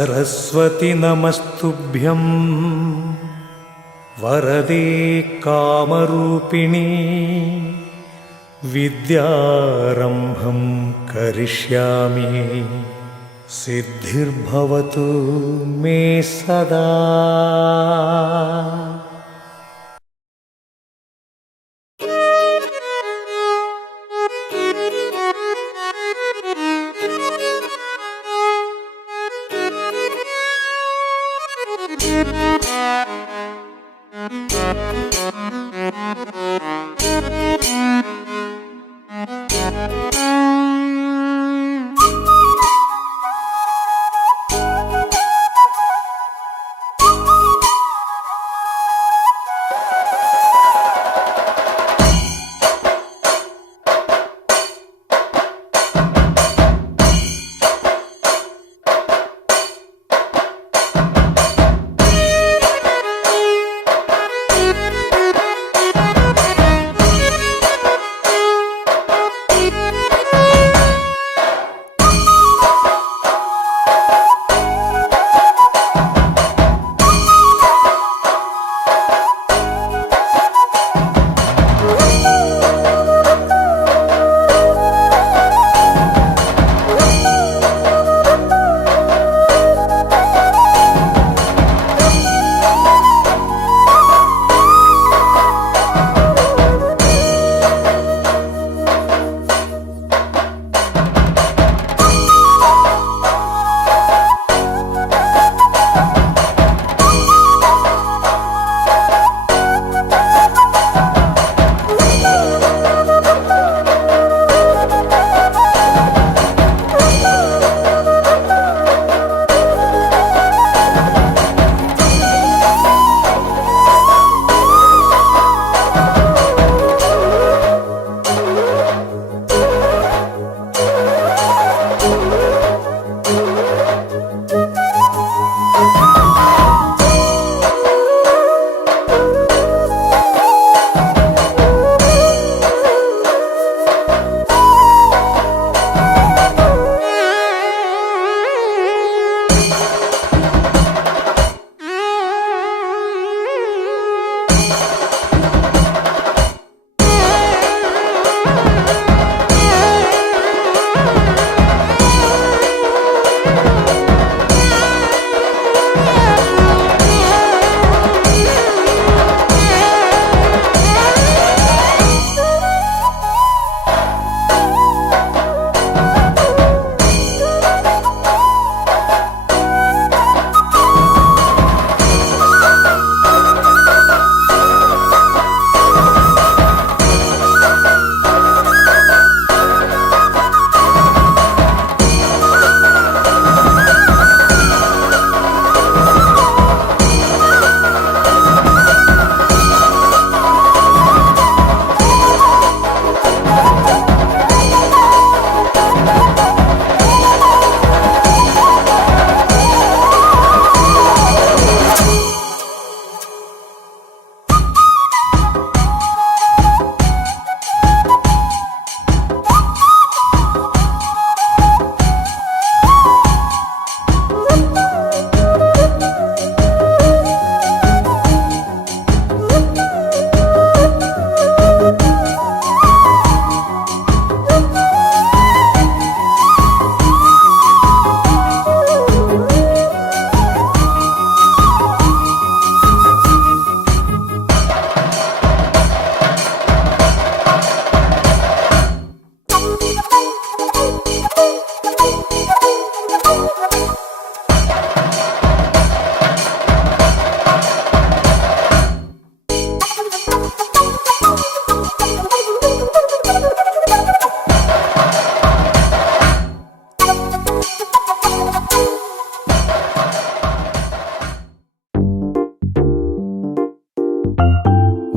सरस्वती नमस्तुभ्यं वरदे कामरूपिणी विद्यारम्भं करिष्यामि सिद्धिर्भवतु मे सदा।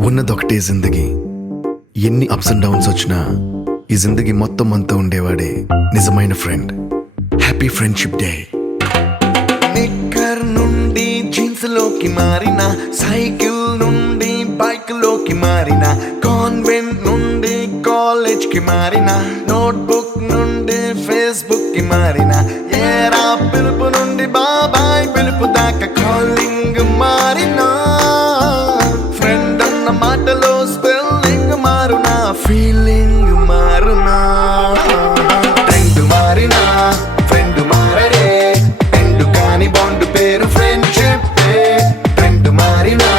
ఉన్నదొకటే జిందగీ, ఎన్ని అప్స్ అండ్ డౌన్స్ వచ్చినా ఈ జిందగీ మొత్తం అంతా ఉండేవాడే నిజమైన ఫ్రెండ్. Happy friendship day. నిక్కర్ నుండి జీన్స్ లోకి మారిన, సైకిల్ నుండి బైక్ లోకి మారిన, కాన్వెంట్ నుండి కాలేజ్ కి మారిన, నోట్బుక్ నుండి ఫేస్బుక్ కి మారిన, ఏరా పిలుపు నుండి బాబా మాటలో స్పెల్లింగ్ మారునా ఫీలింగ్ మారునా ట్రెండ్ మారినా ఫ్రెండ్ మారడే ఎండు కాని బాండ్ పేరు ఫ్రెండ్షిప్ ట్రెండ్ మారినా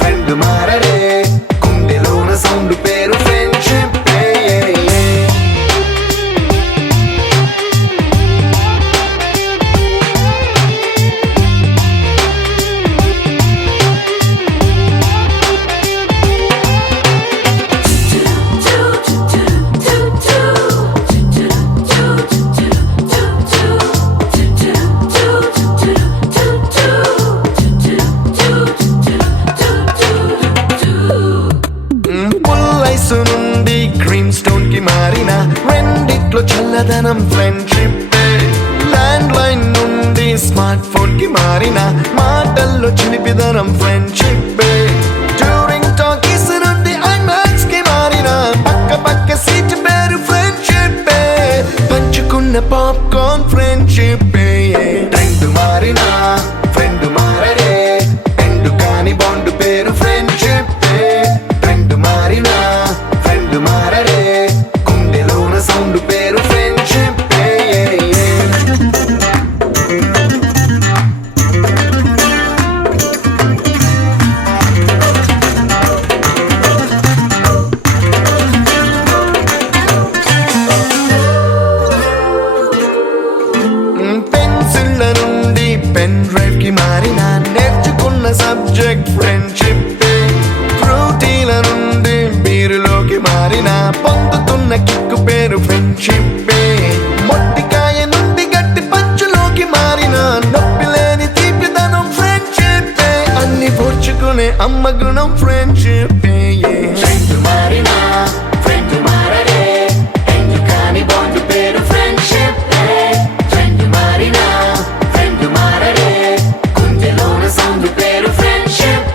ఫ్రెండ్ మారడే గుండెలోన సౌండ్ పేరు ఫ్రెండ్షిప్ పుల్లైసు నుండి క్రీమ్ స్టోన్ కి మారిన రెండిట్లో చల్లదనం ఫ్రెండ్షిప్ ల్యాండ్ లైన్ నుండి స్మార్ట్ ఫోన్ కి మారిన మాటల్లో చిలిపిదనం ఫ్రెండ్షిప్ డ్యూరింగ్ టాకీస్ నుండి ఐమాక్స్ కి మారిన పక్క పక్క సీట్ పేరు ఫ్రెండ్షిప్ పంచుకున్న పాప్కార్న్ ఫ్రెండ్షిప్ ట్రెండ్ మారిన ఫ్రెండ్ మారడే ఎండు కాని బాండ్ పేరు ఫ్రెండ్షిప్ ట్రెండ్ మారిన ఫ్రెండ్ మారడే గుండెలోన సౌండ్ పేరు ఫ్రెండ్షిప్ పెన్సిళ్ళ నుండి పెన్ డ్రైవ్ కి మారిన నేర్చుకున్న సబ్జెక్ట్ ఫ్రెండ్షిప్ ఫ్రూటీల నుండి బీరులోకి మారిన పొందుతున్న కిక్కు పేరు ఫ్రెండ్షిప్ మొట్టికాయ నుండి గట్టి పంచులోకి మారిన నొప్పి లేని తీపిదనం ఫ్రెండ్షిప్ అన్ని పోర్చుకునే అమ్మ గుణం ఫ్రెండ్షిప్ ఫ్రెండ్ మారినా ఫ్రెండ్ మారడే ఎందు కాని బాండ్ పేరు ఫ్రెండ్షిప్ ఫ్రెండ్ మారినా ఫ్రెండ్ మారడే గుండెలోన సౌండ్ పేరు ఫ్రెండ్షిప్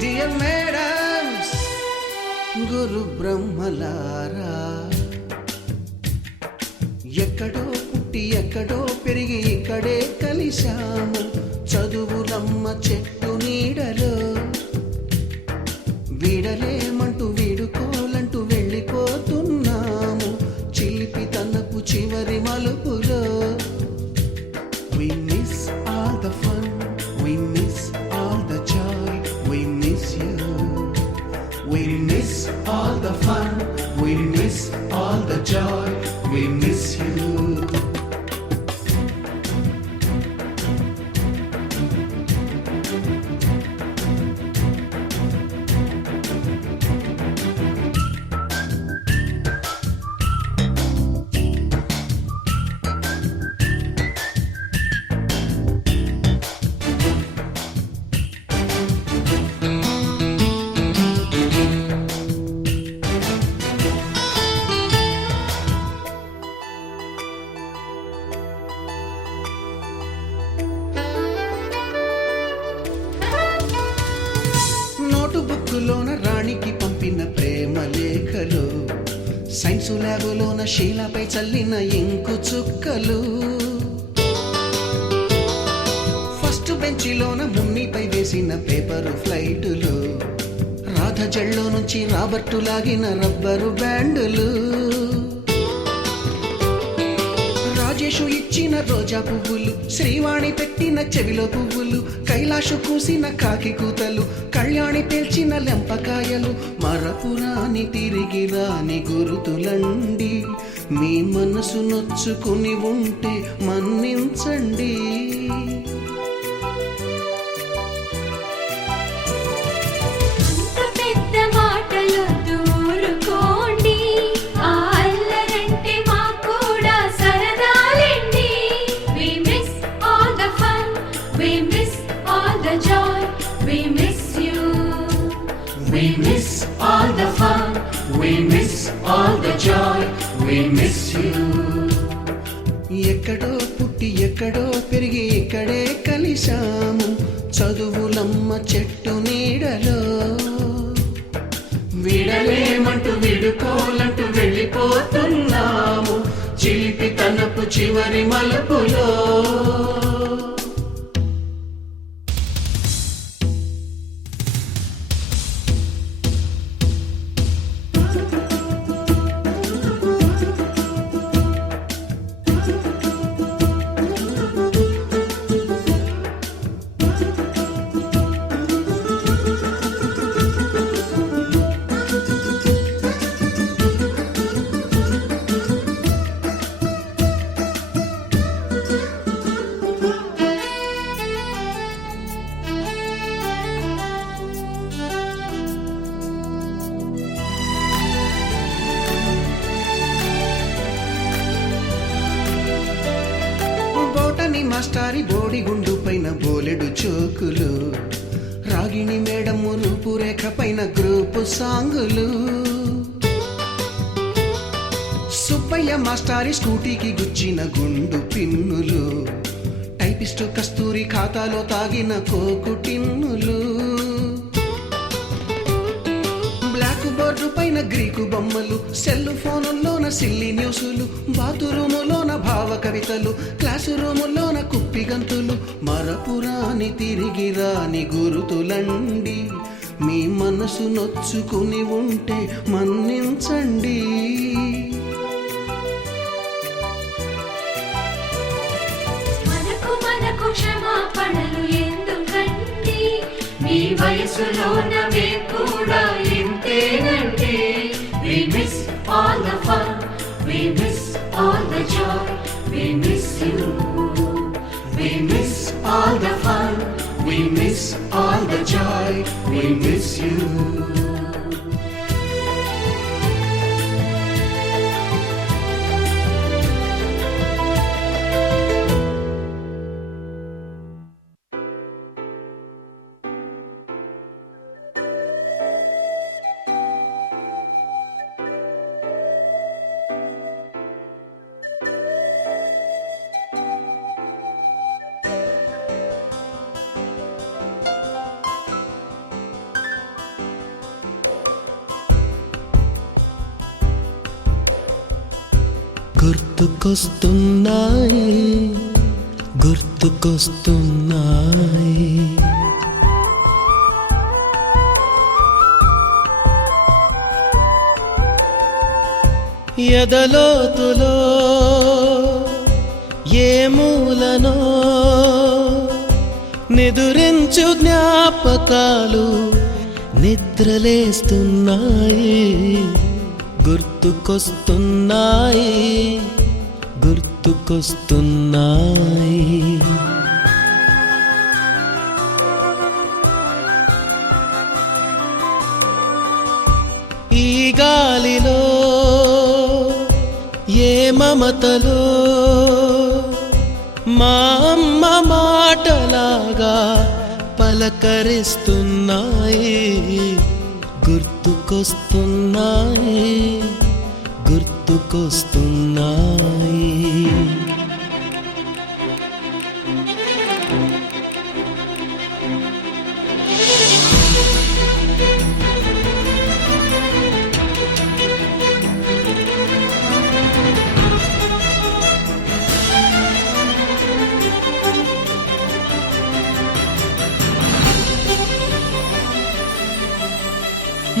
డియర్ మేడమ్స్ గురు బ్రహ్మలారా ఎక్కడో పుట్టి ఎక్కడో పెరిగి ఇక్కడే కలిశాము చదువులమ్మ చెట్టు నీడలో వీడలేమంటూ వీడుకోలంటూ వెళ్ళిపోతున్నాము చిలిపి తనపు చివరి మలుపులో We miss all the fun, we miss all the joy, we miss you. We miss all the fun, we miss all the joy, we miss you. బుక్కులోన రాణికి పంపిన ప్రేమ లేఖలు సైన్సు ల్యాబులోన శీలపై చల్లిన ఇంకు చుక్కలు ఫస్ట్ బెంచిలోన మున్నిపై వేసిన పేపరు ఫ్లైటులు రాధ జల్లో నుంచి రాబర్టు లాగిన rubber బ్యాండులు Rajesh ఇచ్చిన రోజా పువ్వులు శ్రీవాణి పెట్టిన చెవిలో పువ్వులు కైలాషు కూసిన కాకి కూతలు కళ్యాణి పేల్చిన లెంపకాయలు మరపురాని తిరిగి రాని గురుతులండి మీ మనసు నొచ్చుకుని ఉంటే మన్నించండి We miss all the joy. We miss you. We miss all the fun. We miss all the joy. We miss you. ఎక్కడో పుట్టి ఎక్కడో పెరిగి ఇక్కడే కలిశాము చదువులమ్మ చెట్టు నీడలో విడలేమంటూ విడుకోలంటూ వెళ్ళిపోతున్నాము చిలిపి తనపు చివరి మలుపులో మాస్టారి బోడిగుండు పైన బోలెడు చోకులు రాగిణి మేడము రూపురేఖ పైన గ్రూపు సాంగులు సుబ్బయ్య మాస్టారి స్కూటీకి గుచ్చిన గుండు పిన్నులు టైపిస్టు కస్తూరి ఖాతాలో తాగిన కోకు టిన్నులు బ్లాక్ బోర్డు పైన గ్రీకు బొమ్మలు సెల్ ఫోనుల్లోన సిల్లి న్యూసులు బాతురూములోన భావ కవితలు క్లాసు రూములోన కుప్పిగంతులు మరపురాని తిరిగి రాని గురుతులండి మీ మనసు నొచ్చుకుని ఉంటే మన్నించండి మనకు క్షమాపణలు ఎందుకండి మీ వయసులోన మేము కూడా ఇంతేనండి We miss all the fun, we miss all the joy, we miss you. We miss all the fun, we miss all the joy, we miss you. గుర్తుకొస్తున్నాయి గుర్తుకొస్తున్నాయి ఎదలోతులో ఏ మూలనో నిదురించు జ్ఞాపకాలు నిద్రలేస్తున్నాయి గుర్తుకొస్తున్నాయి గుర్తుకొస్తున్నాయి ఈ గాలిలో ఏ మమతలో మా అమ్మ మాటలాగా పలకరిస్తున్నాయి గుర్తుకొస్తున్నాయి గుర్తుకొస్తున్నాయి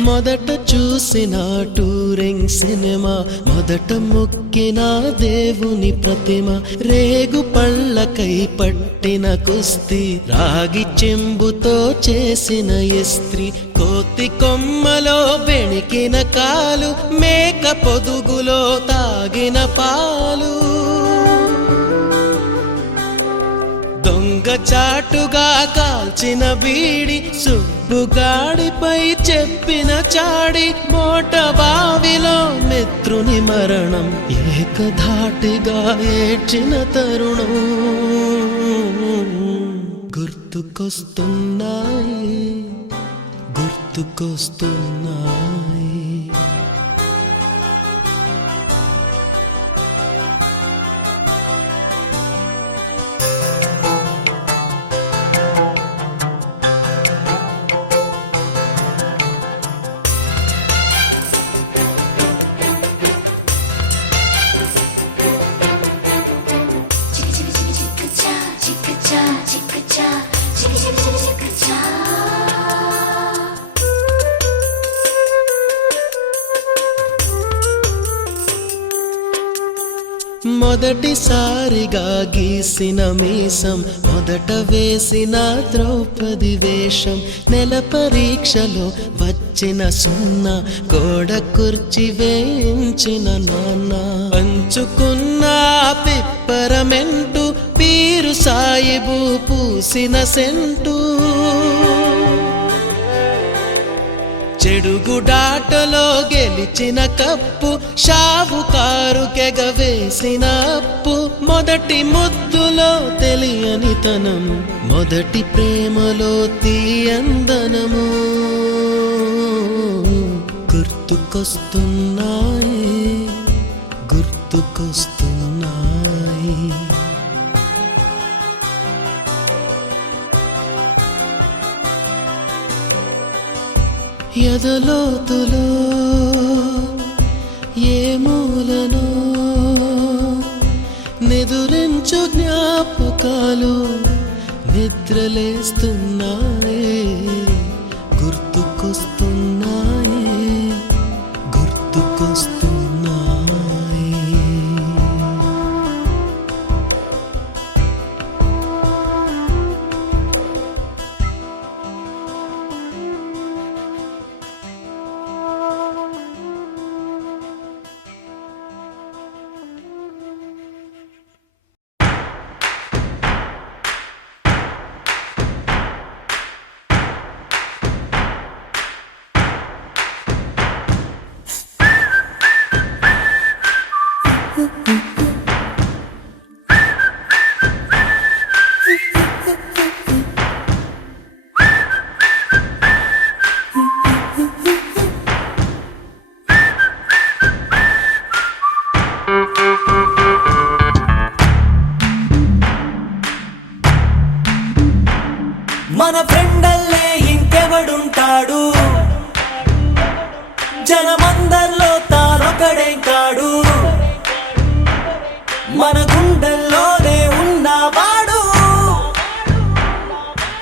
మొదట చూసిన టూరింగ్ సినిమా మొదట మొక్కిన దేవుని ప్రతిమ రేగు పళ్ళకై పట్టిన కుస్తీ రాగి చెంబుతో చేసిన ఇస్త్రీ కోతి కొమ్మలో బెణికిన కాలు మేక పొదుగులో తాగిన పాలు దొంగ చాటుగా కాల్చిన బీడి సుబ్బుగాడిపై చెప్పిన చాడి మోట బావిలో మిత్రుని మరణం ఏకధాటిగా ఏడ్చిన తరుణం గుర్తుకొస్తున్నాయి గుర్తుకొస్తున్నాయి మొదటిసారిగా గీసిన మీసం మొదట వేసిన ద్రౌపది వేషం నెల పరీక్షలో వచ్చిన సున్నా గోడ కుర్చీ వేయించిన నాన్న పంచుకున్న పిప్పరమెంటు పీరు సాయిబు పూసిన సెంటు చెడుగుడాటలో గెలిచిన కప్పు షావుకారు కెగవేసిన అప్పు మొదటి ముద్దులో తెలియనితనం మొదటి ప్రేమలో తీయందనము గుర్తుకొస్తున్నాయి గుర్తుకొస్తున్నాయి ఎదలోతులో ఏ మూలను నిదురించు జ్ఞాపకాలు నిద్రలేస్తున్నాయి గుర్తుకొస్తున్నాయి గుర్తుకొస్తున్నాయి మన ఫ్రెండల్లే ఇంకెవడుంటాడు జనమందరిలో తానొకడే కాడు మన గుండెల్లోనే ఉన్నవాడు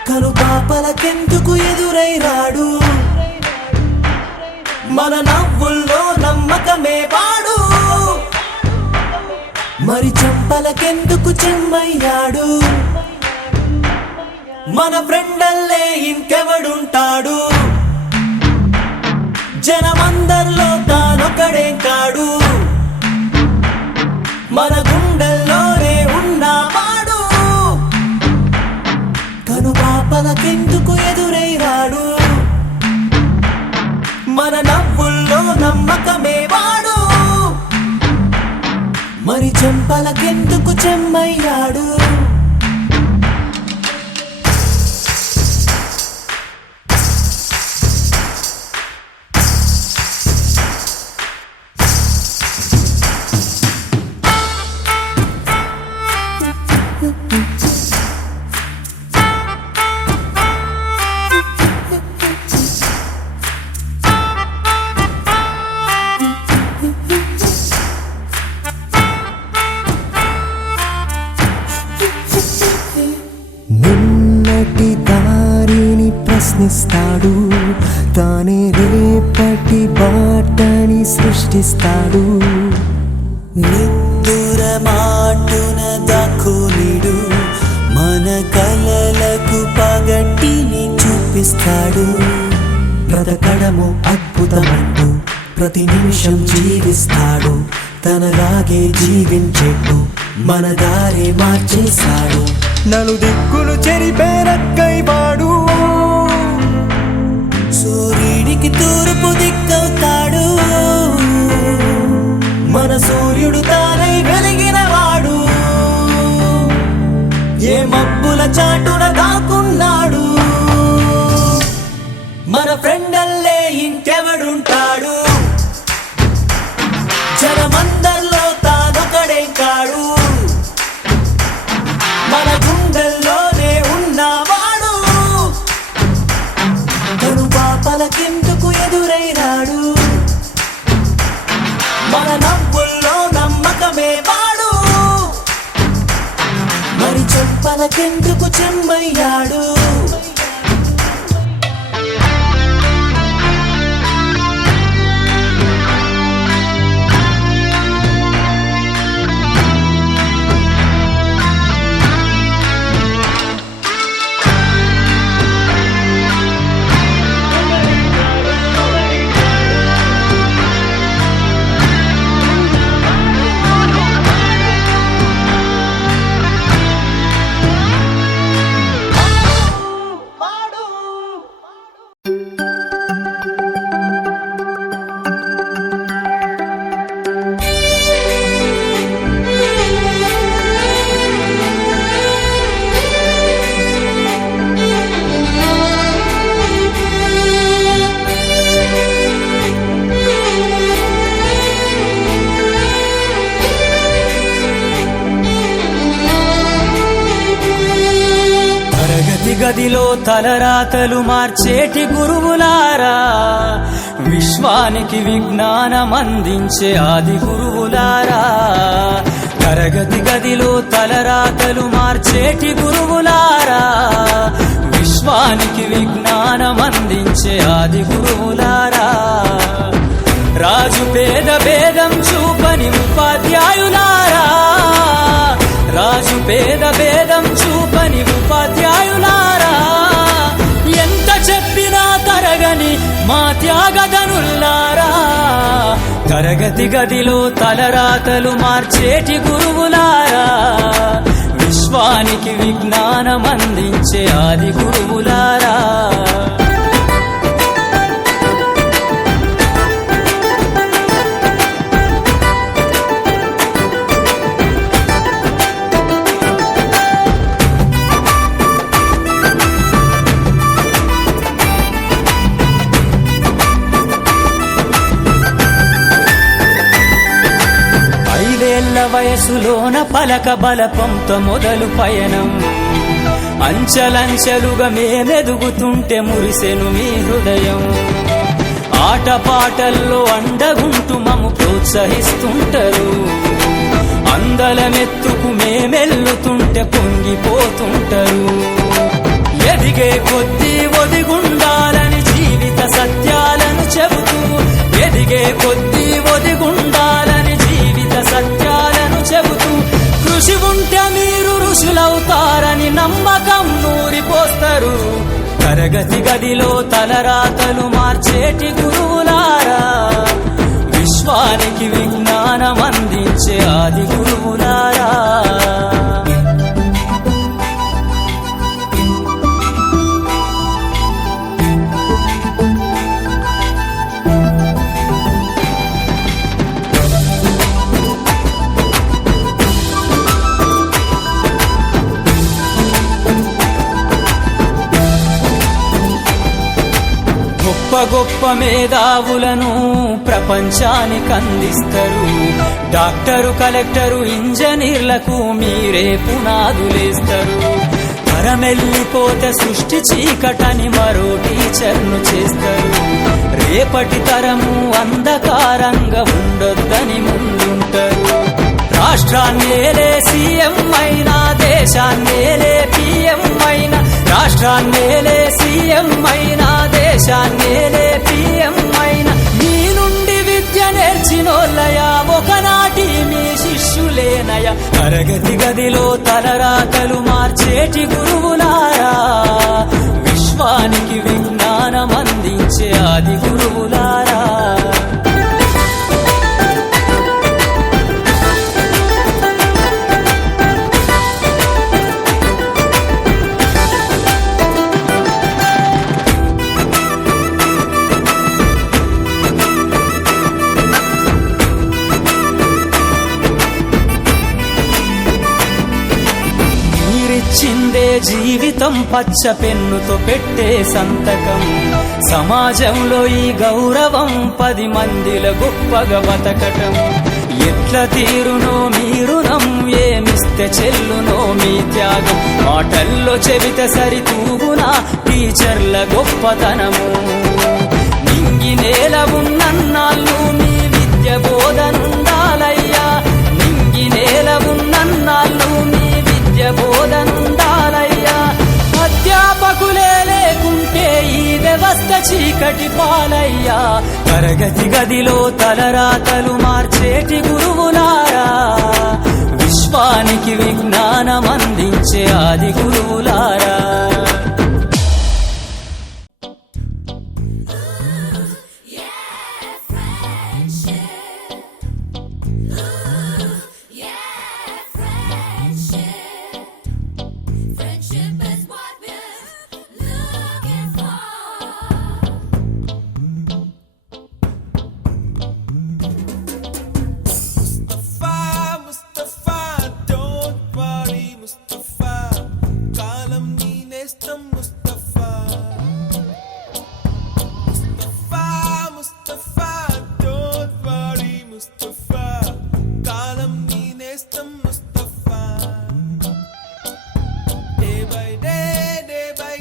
కనుపాపలకెందుకు ఎదురై రాడు మన నవ్వుల్లో నమ్మకమే వాడు మరి చెంపలకెందుకు చెమ్మయ్యాడు మన ఫ్రెండల్లే ఇంకెవడుంటాడు జనమందరిలో తానొకడే కాడు మన గుండెల్లోనే ఉన్నవాడు కనుపాపలకెందుకు ఎదురై రాడు మన నవ్వుల్లో నమ్మకమే వాడు మరి చెంపలకెందుకు చెమ్మయ్యాడు నిన్నటి దారిని ప్రశ్నిస్తాడు తానే రేపటి బాటని సృష్టిస్తాడు నిద్దుర మాటున దాక్కునిడు మన కలలకు పగటిని చూపిస్తాడు బ్రతకడము అద్భుతమంటూ ప్రతి నిమిషం జీవిస్తాడు తనలాగే జీవించేట్టు మన దారి మార్చేశాడు నలుదిక్కులు చెరిపేరక్కై వాడు సూర్యుడికి తూర్పు దిక్కవుతాడు మన సూర్యుడు తానై వెలిగిన వాడు ఏ మబ్బుల చాటున దాకు గదిలో తలరాతలు మార్చేటి గురువులారా, విశ్వానికి విజ్ఞానం అందించే ఆది గురువులారా. తరగతి గదిలో తలరాతలు మార్చేటి గురువులారా, విశ్వానికి విజ్ఞానం అందించే ఆది గురువులారా. రాజు పేద భేదం చూపని ఉపాధ్యాయులారా, రాజు పేద భేదం చూపని ఉపాధ్యాయులారా. ఎంత చెప్పినా తరగని మా త్యాగధనుల్లారా, తరగతి గదిలో తలరాతలు మార్చేటి గురువులారా, విశ్వానికి విజ్ఞానం అందించే ఆది గురువులారా. వయసులోన పలక బలపంతో మొదలు పయనం, అంచలంచెలుగా మేమెదుగుతుంటే మురిసెను మీ హృదయం. ఆటపాటల్లో అండగుంటూ మము ప్రోత్సహిస్తుంటారు, అందలమెత్తుకు మేమెల్లుతుంటే పొంగిపోతుంటారు. ఎదిగే కొద్దీ ఒదిగుండాలని జీవిత సత్యాలను చెబుతూ, ఎదిగే కొద్దీ ఒదిగుండాలని జీవిత సత్యాలను చెబుతూ, కృషి ఉంటే మీరు ఋషులవుతారని నమ్మకం నూరిపోస్తారు. తరగతి గదిలో తలరాతలు మార్చేటి గురువులారా, విశ్వానికి విజ్ఞానం అందించే ఆది గురువులారా. గొప్ప గొప్ప మేధావులను ప్రపంచానికి అందిస్తారు. డాక్టరు, కలెక్టరు, ఇంజనీర్లకు మీరే పునాదులేస్తారు. తరమెల్లిపోతే సృష్టి చీకటని మరో టీచర్ను చేస్తారు. రేపటి తరము అంధకారంగా ఉండొద్దని ముందుంటారు. రాష్ట్రాన్నేలే సీఎం అయినా, దేశాన్నేలే పిఎం అయినా, రాష్ట్రాన్నేలే సీఎం అయినా, దేశాన్నేలే పిఎం అయినా, మీ నుండి విద్య నేర్చినోళ్ళయా, ఒకనాటి మీ శిష్యులేనయా. తరగతి గదిలో తలరాతలు మార్చేటి గురువులారా, విశ్వానికి విజ్ఞానం అందించే ఆది గురువులారా. చిందే జీవితం పచ్చ పెన్నుతో పెట్టే సంతకం, సమాజంలో ఈ గౌరవం 10 మందిల గొప్పగా బతకటం. ఎట్ల తీరునో మీ రుణం, ఏమిస్తే చెల్లునో మీ త్యాగం. మాటల్లో చెబితే సరితూగునా టీచర్ల గొప్పతనము. నింగి నేల ఉన్నన్నాళ్ళు మీ విద్య బోధనుండాలయ్యా, నింగి నేల ఉన్నన్నాళ్ళు మీ విద్య బోధనుండాలయ్యా. అధ్యాపకులే లేకుంటే ఈ వ్యవస్థ చీకటి పాలయ్యా. తరగతి గదిలో తలరాతలు మార్చేటి గురువులారా, విశ్వానికి విజ్ఞానం అందించే ఆది గురువులారా. Day by day, day by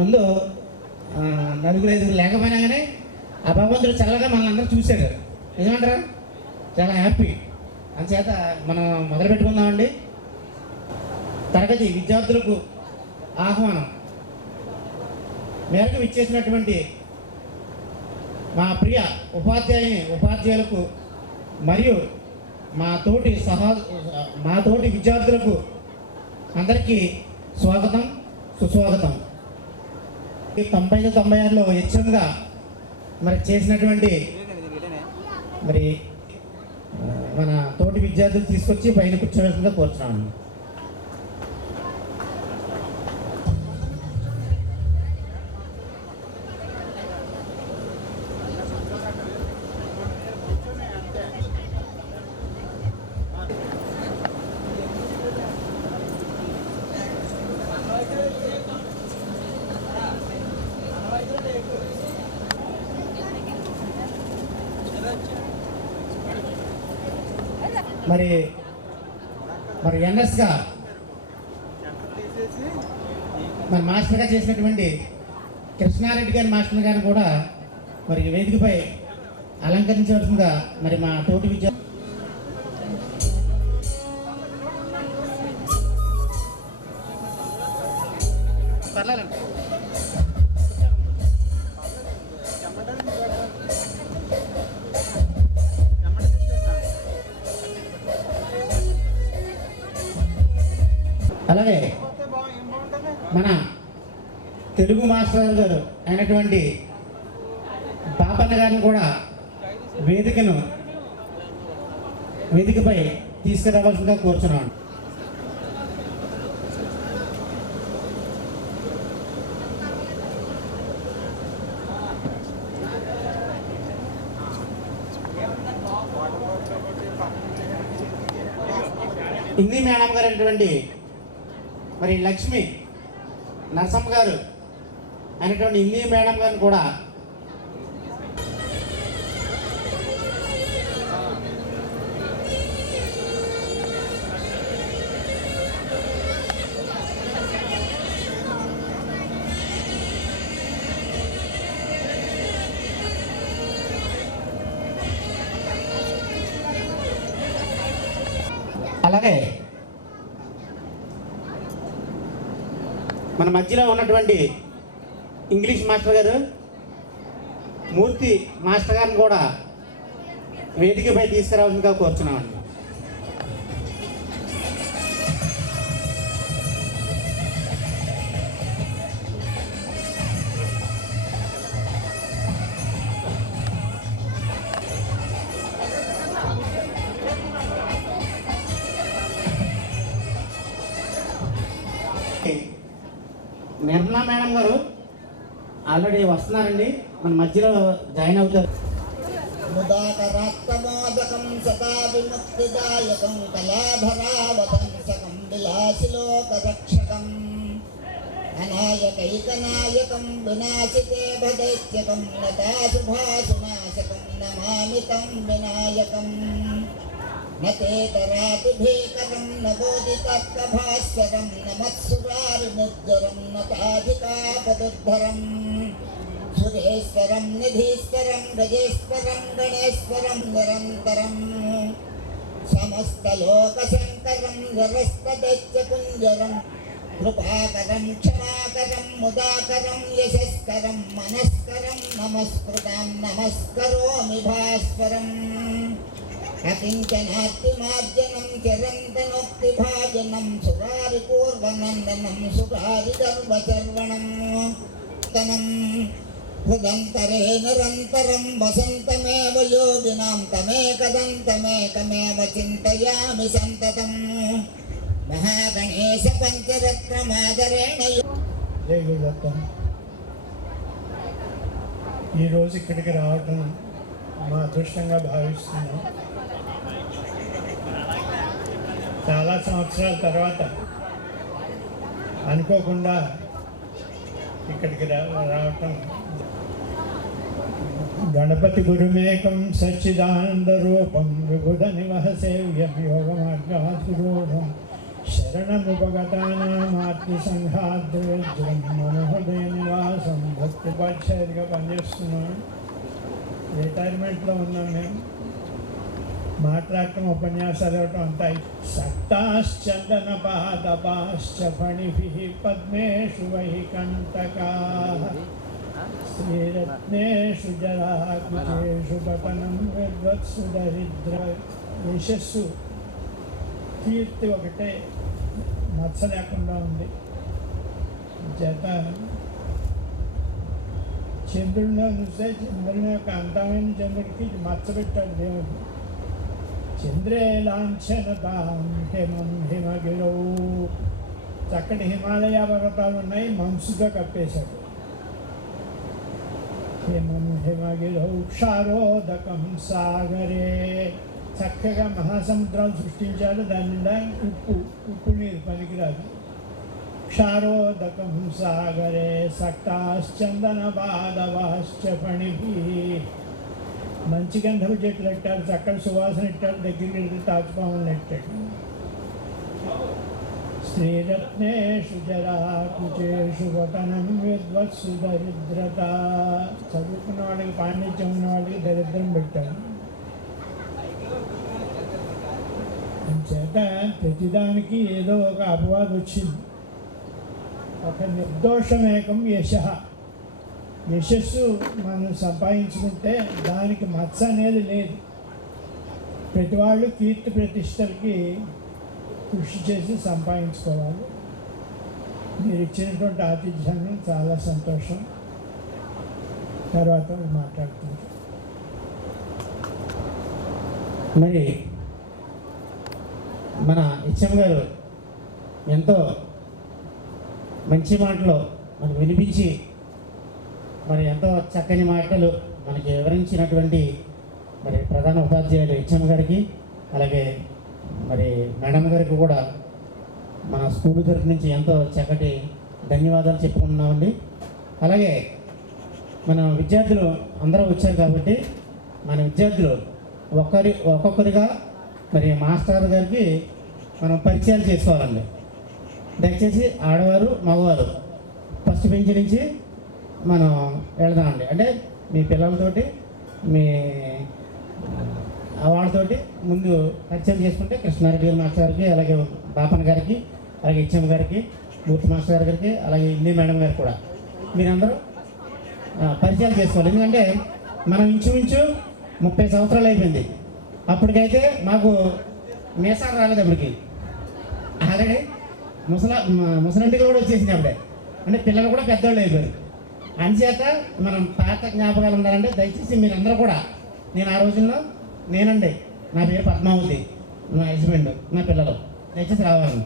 ముందు నలుగురు ఐదుగురు లేకపోయినా కానీ ఆ భగవంతుడు చల్లగా మనల్ని అందరూ చూశాడు. నిజమంటారా? చాలా హ్యాపీ. అందుచేత మనం మొదలు పెట్టుకుందామండి. తరగతి విద్యార్థులకు ఆహ్వానం మేరకు విచ్చేసినటువంటి మా ప్రియ ఉపాధ్యాయులకు మరియు మా తోటి విద్యార్థులకు అందరికీ స్వాగతం, సుస్వాగతం. 95-96లో హెచ్ఎంగా మరి చేసినటువంటి మరి మన తోటి విద్యార్థులు తీసుకొచ్చి పైన కూర్చోవలసిందిగా కోరుతున్నాను. మరి ఎన్ఎస్గా మరి మాస్టర్గా చేసినటువంటి కృష్ణారెడ్డి గారి మాస్టర్ గారిని కూడా మరి వేదికపై అలంకరించవలసిందిగా మరి మా తోటి విద్యార్థులు అలాగే మన తెలుగు మాస్టర్ గారు అయినటువంటి పాపన్న గారిని కూడా వేదికపై తీసుకురావాల్సిందిగా కోరుచున్నాను. హిందీ మేడం గారు అయినటువంటి మరి లక్ష్మి నరసమ్మ గారు అయినటువంటి హిందీ మేడం గారిని కూడా అలాగే మన మధ్యలో ఉన్నటువంటి ఇంగ్లీష్ మాస్టర్ గారు మూర్తి మాస్టర్ గారిని కూడా వేదికపై తీసుకురావాల్సిందిగా కోరుచున్నామండి. నిర్మలా మేడం గారు ఆల్రెడీ వస్తున్నారండి, మన మధ్యలో జాయిన్ అవుతారు. ముదాకరాత్తమోదకం సదా విముక్తిదాయకం కళాధరావతంసకం విలాసిలోకరక్షకం అనాయకైకనాయకం వినాశితే భదైత్యకం నతాశుభాసునాశకం నమామి తం వినాయకం నతేతరాతిభీకరం నబోధితర్కభాస్వరం నమత్సురారిముజ్జరం నతాధికాపదుద్ధరం సురేశ్వరం నిధీశ్వరం గజేశ్వరం గణేశ్వరం నిరంతరం సమస్తలోకశంకరం వరస్తదైత్యపుంజరం కృపాకరం క్షమాకరం ముదాకరం యశస్కరం మనస్కరం నమస్కృతం నమస్కరోమి భాస్వరం అకించనాత్తిమార్జనం చిరంతనోక్తిభాజనం సురారిపూర్వనందనం సురారిగర్వచర్వణం తనం హృదంతరే నిరంతరం వసంతమేవ యోగినాం తమేకదంతమేకమేవ చింతయామి సంతతం మహాగణేశ పంచరత్నమాదరేణ. జై గురుదత్త. ఈరోజు ఇక్కడికి రావటం మా అదృష్టంగా భావిస్తున్నాం. చాలా సంవత్సరాల తర్వాత అనుకోకుండా ఇక్కడికి రావటం. గణపతి గురుమేకం సచ్చిదానంద రూపం విబుధ నివహ సేవ్యం యోగమార్గాధిరూఢం శరణముపగతానామార్తి సంఘాద్వేజ్యం మనోహృదయ నివాసం భక్తి ఉపాధ్యాయుడిగా పనిచేస్తున్నాను. రిటైర్మెంట్లో ఉన్నాం మేము. మాట్లాడటం, ఉపన్యాసాలు ఇవ్వటం అంతా సక్తాశ్చందన పాదపాశ్చ ఫణిభిః పద్మేషు వహి కంటకాః శ్రీరత్నేషు జరాకుచేషు పఠనం విద్వత్సు దరిద్ర. యశస్సు కీర్తి ఒకటే మత్స లేకుండా ఉంది. చేత చంద్రుడిలో చూస్తే చంద్రుని యొక్క అంతమైన చంద్రుడికి మచ్చ పెట్టాడు దేవుడు. చంద్రే లాంఛనతాం హిమం హిమగిరౌ. చక్కటి హిమాలయ పర్వతాలు ఉన్నాయి, మంచుతో కప్పేశాడు. హిమం హిమగిరౌ క్షారోదకం సాగరే. చక్కగా మహాసముద్రాలు సృష్టించాడు, దాని నిండా ఉప్పు నీరు పనికిరాదు. క్షారోదకం సాగరే సక్తాశ్చందన బాధవాశ్చ ఫణిభిః. మంచి గంధపు చెట్లు పెట్టాడు, చక్కటి సువాసన పెట్టాడు, దగ్గరికి వెళ్తే తాచుపాములు నెట్టాడు. శ్రీరత్నేషు జరాకుచేషు వటనం విద్వత్సు దరిద్రత. చదువుకున్న వాళ్ళకి, పాండిత్యం ఉన్న వాళ్ళకి దరిద్రం పెట్టాడు. చేత ప్రతిదానికి ఏదో ఒక అపవాదం వచ్చింది. ఒక నిర్దోషమేకం యశః. యశస్సు మనం సంపాదించుకుంటే దానికి మచ్చ అనేది లేదు. ప్రతి వాళ్ళు కీర్తి ప్రతిష్టలకి కృషి చేసి సంపాదించుకోవాలి. మీరు ఇచ్చినటువంటి ఆతిథ్యాన్ని చాలా సంతోషం. తర్వాత మాట్లాడుకుంటాం. మరి మన హెచ్ఎం గారు ఎంతో మంచి మాటలు మనకు వినిపించి, మరి ఎంతో చక్కని మాటలు మనకి వివరించినటువంటి మరి ప్రధాన ఉపాధ్యాయులు హెచ్ఎం గారికి, అలాగే మరి మేడం గారికి కూడా మన స్కూల్ తరఫు నుంచి ఎంతో చక్కటి ధన్యవాదాలు చెప్పుకుంటున్నామండి. అలాగే మన విద్యార్థులు అందరూ వచ్చారు కాబట్టి మన విద్యార్థులు ఒక్కొక్కరిగా మరి మాస్టర్ గారికి మనం పరిచయాలు చేసుకోవాలండి. దయచేసి ఆడవారు, మగవారు ఫస్ట్ బెంచ్ నుంచి మనం వెళదామండి. అంటే మీ పిల్లలతోటి, మీ వాళ్ళతోటి ముందు పరిచయం చేసుకుంటే కృష్ణారెడ్డి గారి మాస్టర్ గారికి, అలాగే బాపన్ గారికి, అలాగే హెచ్ఎం గారికి, మూర్తి మాస్టర్ గారికి, అలాగే హిందీ మేడం గారికి కూడా మీరందరూ పరిచయాలు చేసుకోవాలి. ఎందుకంటే మనం ఇంచుమించు 30 సంవత్సరాలు అయిపోయింది. అప్పటికైతే మాకు మీసాలు రాలేదు. అప్పటికి ఆల్రెడీ ముసలంటికి కూడా వచ్చేసింది అప్పుడే. అంటే పిల్లలు కూడా పెద్దవాళ్ళు అయిపోయారు. అందుచేత మనం పాత జ్ఞాపకాలు ఉండాలంటే దయచేసి మీరందరూ కూడా, నేను ఆ రోజుల్లో నేనండి, నా పేరు పద్మావతి, నా హస్బెండ్, నా పిల్లలు దయచేసి రావాలని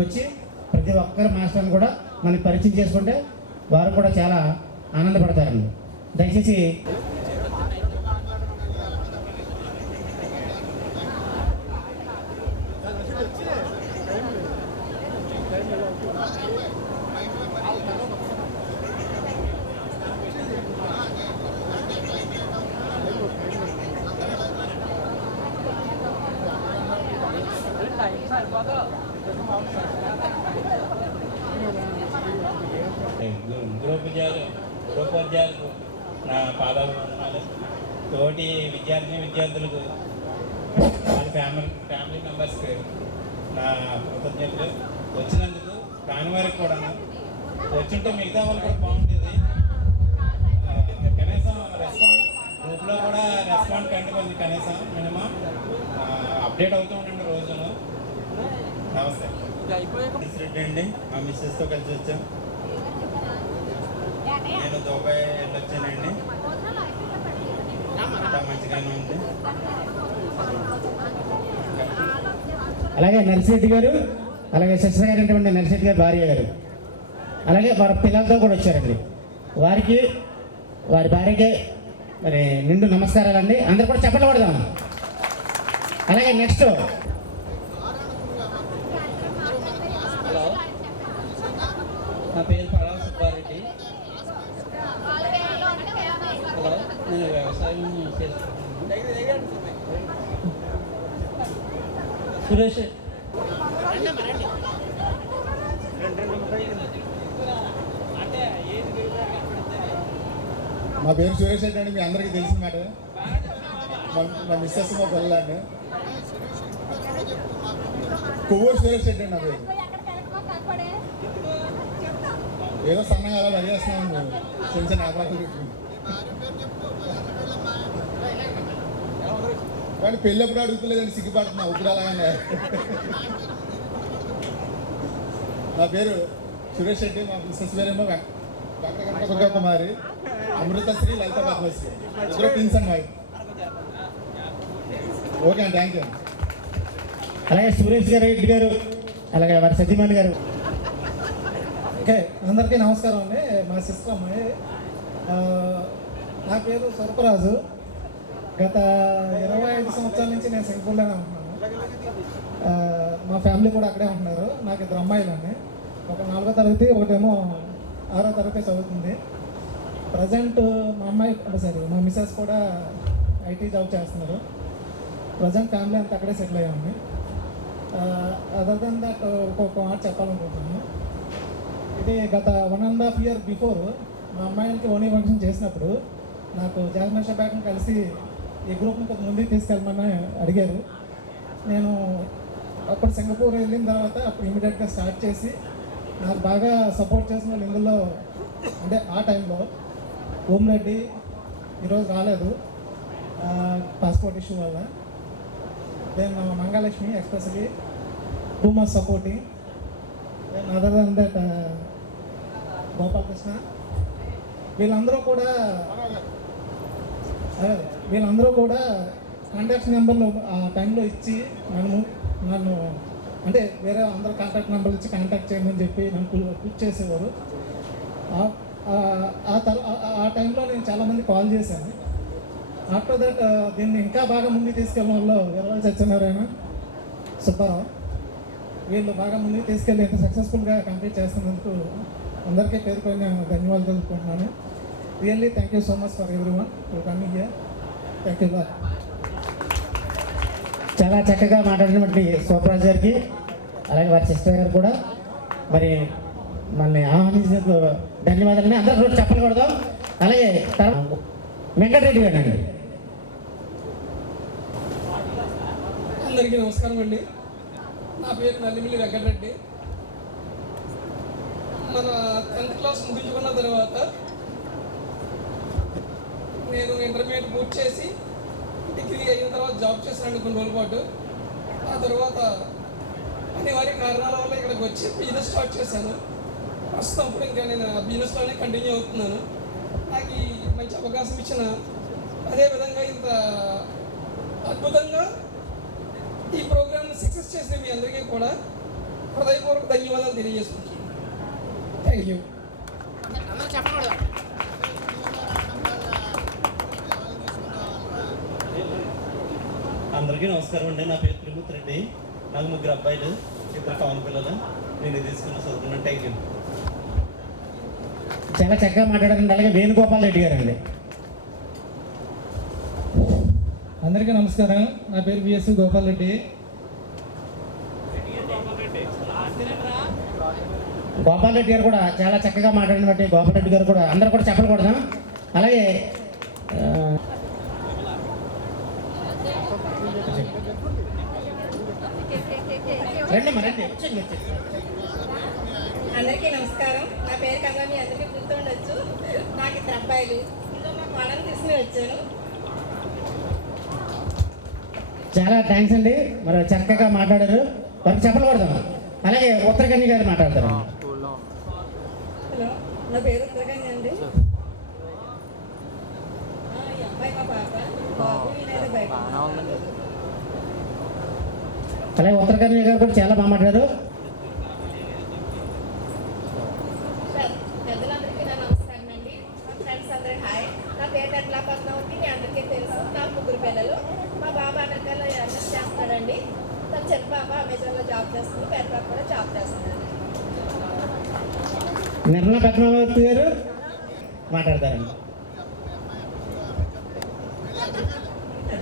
వచ్చి ప్రతి ఒక్కరు మాస్టర్ని కూడా మనకి పరిచయం చేసుకుంటే వారు కూడా చాలా ఆనందపడతారండి. దయచేసి గృహోపాధ్యాయులకు నా పాదాభివందనాలు. తోటి విద్యార్థులకు, వాళ్ళ ఫ్యామిలీ మెంబర్స్కి నా కృతజ్ఞతలు. వచ్చినందుకు కాని వారికి కూడా, వచ్చుంటే మిగతా వాళ్ళు కూడా బాగుండేది. కనీసం రెస్పాండ్ గ్రూప్లో కూడా రెస్పాండ్ కంటే కొద్ది కనీసం మినిమం అప్డేట్ అవుతూ ఉండండి రోజును. నమస్తే రెడ్డి అండి, మా మిస్సెస్తో కలిసి వచ్చాం. నేను దుబాయ్ వెళ్ళొచ్చానండి. అంతా మంచిగానే ఉంది. అలాగే నర్సిరెడ్డి గారు, అలాగే శశి గారు అంటే నర్సిరెడ్డి గారు భార్య గారు, అలాగే వారి పిల్లలతో కూడా వచ్చారండి. వారికి, వారి భార్యకి మరి నిండు నమస్కారాలండి. అందరు కూడా చప్పట్లు కొడదాం. అలాగే నెక్స్ట్ నా పేరు పడాల సుబ్బారెడ్డి. నేను వ్యవసాయం చేసుకుంటున్నాను. సురేష్ మా పేరు సురేష్ రెడ్డి అండి, మీ అందరికీ తెలిసిన మాట. మా మిస్సెస్ మా పిల్లలండి. కొవ్వూరు సురేష్ రెడ్డి అండి నా పేరు. ఏదో సన్నగా అలా పనిచేస్తున్నాం చిన్న చిన్న వ్యాపారాలు కానీ పెళ్ళి ఎప్పుడు అడుగుతలేదండి, సిగ్గుపడుతున్నా ఇప్పుడు అలాగనే. నా పేరు సురేష్ రెడ్డి, మా మిస్సెస్ పేరేమో వెంకట కుమారి, అమృతశ్రీ, లలిత పద్మశ్రీ, ఇద్దరు ట్విన్స్ అండి వైఫ్. ఓకే అండి, థ్యాంక్ యూ. అలాగే సురేష్ గారు, రెడ్డి గారు, అలాగే వారి సతీమణి గారు. ఓకే, అందరికీ నమస్కారం అండి. మా సిస్టర్ అమ్మాయి. నా పేరు స్వరూపరాజు. గత 25 సంవత్సరాల నుంచి నేను సింగపూర్లోనే ఉంటున్నాను. మా ఫ్యామిలీ కూడా అక్కడే ఉంటున్నారు. నాకు 2 అమ్మాయిలండి. ఒక 4వ తరగతి, ఒకటేమో 6వ తరగతి చదువుతుంది. ప్రజెంట్ మా అమ్మాయి మా మిసెస్ కూడా ఐటీ జాబ్ చేస్తున్నారు. ప్రజెంట్ ఫ్యామిలీ అంతా అక్కడే సెటిల్ అయ్యామండి. అదర్ దెన్ దట్ ఒక్కొక్క మాట చెప్పాలనుకుంటున్నాను. ఇది గత 1.5 year బిఫోర్ మా అమ్మాయిలకి ఓనీ ఫంక్షన్ చేసినప్పుడు నాకు జాస్మిన్ షబాక్ని కలిసి ఈ గ్రూప్ని కొంత ముందుకు తీసుకెళ్ళమని అడిగారు. నేను అప్పుడు సింగపూర్ వెళ్ళిన తర్వాత అప్పుడు ఇమీడియట్గా స్టార్ట్ చేసి నాకు బాగా సపోర్ట్ చేసిన వాళ్ళు ఇందులో అంటే ఆ టైంలో ఓం రెడ్డి ఈరోజు రాలేదు పాస్పోర్ట్ ఇష్యూ వల్ల. Then Mangalakshmi especially too much supporting. Then other than that Gopalakrishna, వీళ్ళందరూ కూడా కాంటాక్ట్ నెంబర్లు ఆ టైంలో ఇచ్చి నన్ను అంటే వేరే అందరూ కాంటాక్ట్ నెంబర్లు ఇచ్చి కాంటాక్ట్ చేయమని చెప్పి నన్ను పుష్ చేసేవారు. ఆ టైంలో నేను చాలామంది కాల్ చేశాను. ఆఫ్టర్ దట్ దీన్ని ఇంకా బాగా ముందుకు తీసుకెళ్ళిన వాళ్ళు విరవల్ సత్యనారాయణ, సుబ్బారావు, వీళ్ళు బాగా ముందుకు తీసుకెళ్ళి ఇంత సక్సెస్ఫుల్గా కంప్లీట్ చేస్తున్నందుకు అందరికీ పేరు పైన ధన్యవాదాలు తెలుపుకుంటున్నాను. Really thank you so much for every one for coming here. Thank you. చాలా చక్కగా మాట్లాడినటువంటి సూపరాజ్ గారికి, అలాగే వారి సిస్టర్ గారు కూడా మరి మనల్ని ఆహ్వానించినందుకు ధన్యవాదాలని అందరూ కూడా చెప్పకూడదు. అలాగే వెంకటరెడ్డి గారు అండి. అందరికీ నమస్కారం అండి. నా పేరు నల్లిమిల్లి వెంకటరెడ్డి. మన 10th క్లాస్ ముగించుకున్న తర్వాత నేను ఇంటర్మీడియట్ పూర్తి చేసి డిగ్రీ అయిన తర్వాత జాబ్ చేశాను కొన్ని రోజుల పాటు. ఆ తర్వాత అనివార్య కారణాల వల్ల ఇక్కడికి వచ్చి బిజినెస్ స్టార్ట్ చేశాను. ప్రస్తుతం ఇప్పుడు ఇంకా నేను ఆ బిజినెస్లోనే కంటిన్యూ అవుతున్నాను. నాకు ఈ మంచి అవకాశం ఇచ్చిన, అదేవిధంగా ఇంత అద్భుతంగా ఈ ప్రోగ్రామ్ని సక్సెస్ చేసిన మీ అందరికీ కూడా హృదయపూర్వక ధన్యవాదాలు తెలియజేసుకుంటున్నాను. Thank you. అందరికీ నమస్కారం అండి. నా పేరు త్రిమూర్తి రెడ్డి. నాకు 3 అబ్బాయిలు, 2 పవన్ పిల్లలు. నేను తీసుకున్న చదువుకున్నాను. Thank you. చాలా చక్కగా మాట్లాడారండి. అలాగే వేణుగోపాల్ రెడ్డి గారు అండి. అందరికీ నమస్కారం. నా పేరు బిఎస్సి గోపాల్ రెడ్డి. గోపాల్ రెడ్డి గారు కూడా చాలా చక్కగా మాట్లాడినటువంటి గోపాల్ రెడ్డి గారు కూడా అందరూ కూడా చెప్పకూడదాం. అలాగే రండి మరండి. అందరికీ నమస్కారం. నా పేరు కన్నా మీ అందరికీ గుర్తుండొచ్చు. నాకు 2 అబ్బాయిలు. ఇంకో మా వాళ్ళని తీసుకుని వచ్చాను. చాలా థ్యాంక్స్ అండి. మరి చక్కగా మాట్లాడారు. వారికి చెప్పకూడదాం. అలాగే ఉత్తరకన్య గారు మాట్లాడతారు. హలో, నా పేరు ఉత్తరకన్య అండి. ఈ అబ్బాయి మా పాప, బాబు ఈయన బయట. అలాగే ఉత్తరకన్య గారు కూడా చాలా బాగా మాట్లాడారు. పెద్దలందరికీ నా నమస్కారం అండి. మా ఫ్రెండ్స్ అందరూ హాయ్. నా పేరు ఎట్లా పద్మావతి. మీ అందరికీ తెలుసు. నాకు 3 పిల్లలు. మా బాబు అమెరికాలో ఎంఎస్ చేస్తున్నాడండి. తన చిన్న బాబు అమెజాన్లో జాబ్ చేస్తుంది. పెద్ద బాబు కూడా జాబ్ చేస్తున్నాడు. నిర్మలా పద్మావతి గారు మాట్లాడతారండి.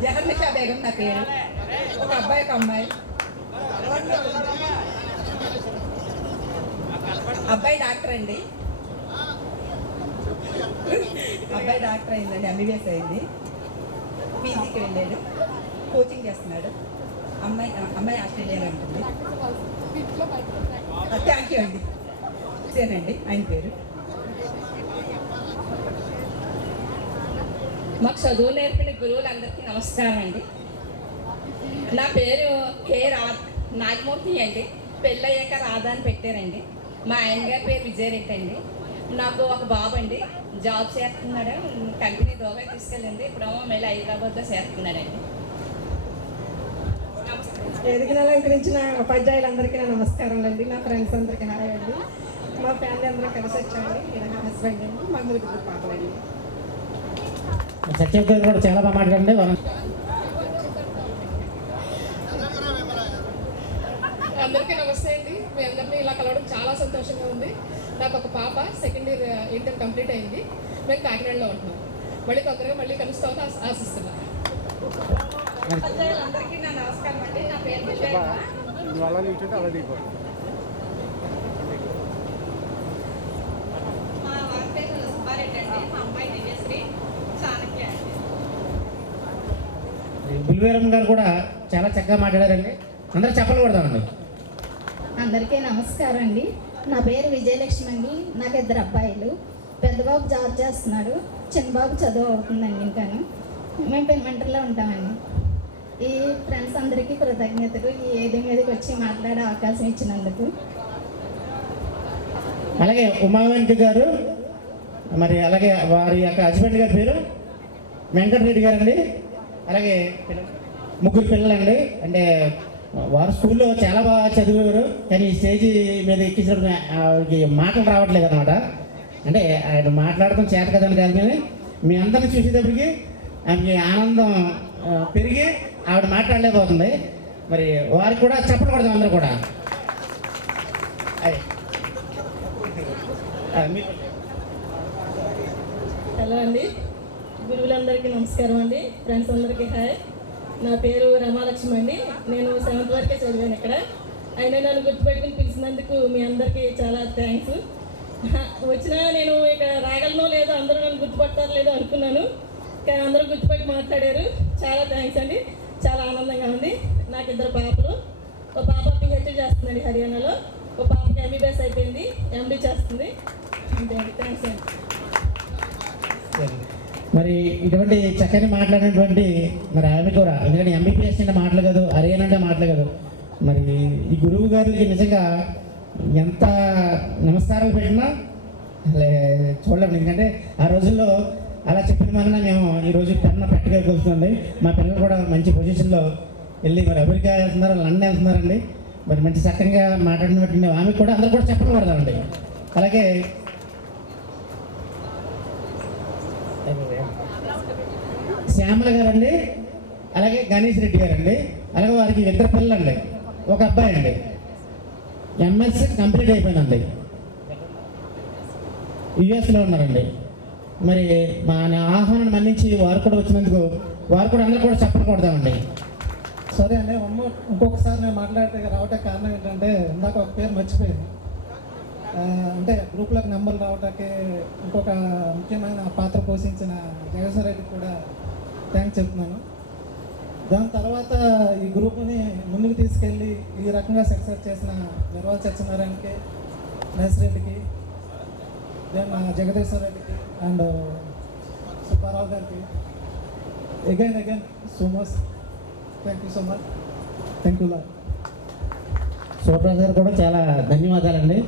జగన్నిషా బేగం నా పేరు. ఒక అబ్బాయి, ఒక అమ్మాయి. అబ్బాయి డాక్టర్ అండి. అబ్బాయి డాక్టర్ అయిందండి, ఎంబీబీఎస్ అయింది, పీజీకి వెళ్ళాడు, కోచింగ్ చేస్తున్నాడు. అమ్మాయి ఆస్ట్రేలియాలో ఉంటుంది. థ్యాంక్ యూ అండి. సేనండి ఆయన పేరు. మాకు చదువు నేర్పిన గురువులందరికీ నమస్కారం అండి. నా పేరు నాగమూర్తి అండి. పెళ్ళయ్యాక రాధా అని పెట్టారండి. మా ఆయన గారి పేరు విజయరెడ్డి అండి. నాకు ఒక బాబు అండి, జాబ్ చేస్తున్నాడు, కంపెనీ దోగా తీసుకెళ్ళింది, ఇప్పుడేమో మళ్ళీ హైదరాబాద్లో చేస్తున్నాడండి. వేదికను అలంకరించిన ఉపాధ్యాయులందరికీ నా నమస్కారం అండి. నా ఫ్రెండ్స్ అందరికీ హాయ్ అండి. మా ఫ్యామిలీ అందరూ కలిసి వచ్చామండి. నేను నా హస్బెండ్ అండి, మా 3 పాపలండి. సత్యం గారు కూడా చాలా బాగా మాట్లాడండి. అందరికీ నమస్తే అండి. మీ అందరినీ ఇలా కలవడం చాలా సంతోషంగా ఉంది. నాకు ఒక పాప సెకండ్ ఇయర్ ఇంటర్ కంప్లీట్ అయింది. మేము కాకినాడలో ఉంటున్నాం. మళ్ళీ తొందరగా మళ్ళీ కలుస్తామని ఆశిస్తున్నాను. అందరికీ నా నమస్కారం అండి. నా పేరు మా వారి పేరు సుబ్బారెడ్డి అండి. మా అమ్మాయి దివ్యశ్రీ, చాణక్య అండి. బుల్వేరం గారు కూడా చాలా చక్కగా మాట్లాడారండి. అందరూ చెప్పలు కొడదామండి. అందరికీ నమస్కారం అండి. నా పేరు విజయలక్ష్మి అండి. నాకు 2 అబ్బాయిలు. పెద్ద బాబు జాబ్ చేస్తున్నాడు, చిన్న బాబు చదువు అవుతుందండి. ఇంకాను మేము పెన్మెంటర్లో ఉంటామండి. ఈ ఫ్రెండ్స్ అందరికీ కృతజ్ఞతలు, ఈ ఏది మీదకి వచ్చి మాట్లాడే అవకాశం ఇచ్చినందుకు. అలాగే ఉమావెంకట గారు, మరి అలాగే వారి యొక్క హస్బెండ్ గారి పేరు వెంకటరెడ్డి గారు అండి. అలాగే 3 పిల్లలండి. అంటే వారు స్కూల్లో చాలా బాగా చదివేవారు, కానీ ఈ స్టేజ్ మీద ఎక్కించడానికి మాటలు రావట్లేదు అనమాట. అంటే ఆయన మాట్లాడటం చేత కదని కాదు, కానీ మీ అందరిని చూసేటప్పటికి ఆమెకి ఆనందం పెరిగి ఆవిడ మాట్లాడలేకపోతుంది. మరి వారికి కూడా చెప్పలు పడతాం అందరూ కూడా. హలో అండి, గురువులందరికీ నమస్కారం అండి. ఫ్రెండ్స్ అందరికీ హాయ్. నా పేరు రమాలక్ష్మి అండి. నేను 7th వరకే చదివాను ఇక్కడ. అయినా నన్ను గుర్తుపెట్టుకుని పిలిచినందుకు మీ అందరికీ చాలా థ్యాంక్స్. వచ్చినా నేను ఇక్కడ రాగలనో లేదో, అందరూ నన్ను గుర్తుపడతారో లేదో అనుకున్నాను, కానీ అందరూ గుర్తుపెట్టి మాట్లాడారు. చాలా థ్యాంక్స్ అండి. చాలా ఆనందంగా ఉంది. నాకు 2 పాపలు. ఒక పాప PhD చేస్తుందండి హర్యానాలో, ఒక పాపకి MBBS అయిపోయింది, MD చేస్తుంది. అంతే అండి. థ్యాంక్స్ అండి. మరి ఇటువంటి చక్కని మాట్లాడినటువంటి మరి ఆమె కూడా, ఎందుకంటే MBBS అంటే మాటలు కాదు, హర్యానా అంటే మాటలు కాదు. మరి ఈ గురువు గారికి నిజంగా ఎంత నమస్కారాలు పెట్టినా చూడలేము. ఎందుకంటే ఆ రోజుల్లో అలా చెప్పిన వలన మేము ఈరోజు పెన్న పెట్టగలిగి వస్తుంది. మా పిల్లలు కూడా మంచి పొజిషన్లో వెళ్ళి మరి అమెరికా వెళ్తున్నారు, లండన్ వెళ్తున్నారండి. మరి మంచి చక్కగా మాట్లాడినటువంటి ఆమె కూడా అందరూ కూడా చెప్పడం పడదామండి. అలాగే శ్యామల గారండి, అలాగే గణేష్ రెడ్డి గారండి, అలాగే వారికి 2 పిల్లలండి, ఒక అబ్బాయి అండి. MSc కంప్లీట్ అయిపోయిందండి, యుఎస్లో ఉన్నారండి. మరి మా ఆహ్వానం మన్నించి వారు కూడా వచ్చినందుకు వారు కూడా అందరూ కూడా చెప్పలు కొడదామండి. సరే అండి, ఇంకొకసారి నేను మాట్లాడితే రావడానికి కారణం ఏంటంటే, ఇందాక ఒక పేరు మర్చిపోయింది. అంటే గ్రూప్లోకి నెంబర్లు రావడానికి ఇంకొక ముఖ్యమైన పాత్ర పోషించిన జగేశ్వర రెడ్డికి కూడా థ్యాంక్స్ చెప్తున్నాను. దాని తర్వాత ఈ గ్రూప్ని ముందుకు తీసుకెళ్ళి ఈ రకంగా సక్సెస్ చేసిన నిర్వాల్ సత్యనారాయణకి, నర్సిరెడ్డికి, దెన్ జగదీశ్వర రెడ్డికి అండ్ సుబ్బారావు గారికి again so much thank you so much. Thank you. సూప్రసాద్ గారు కూడా చాలా ధన్యవాదాలండి.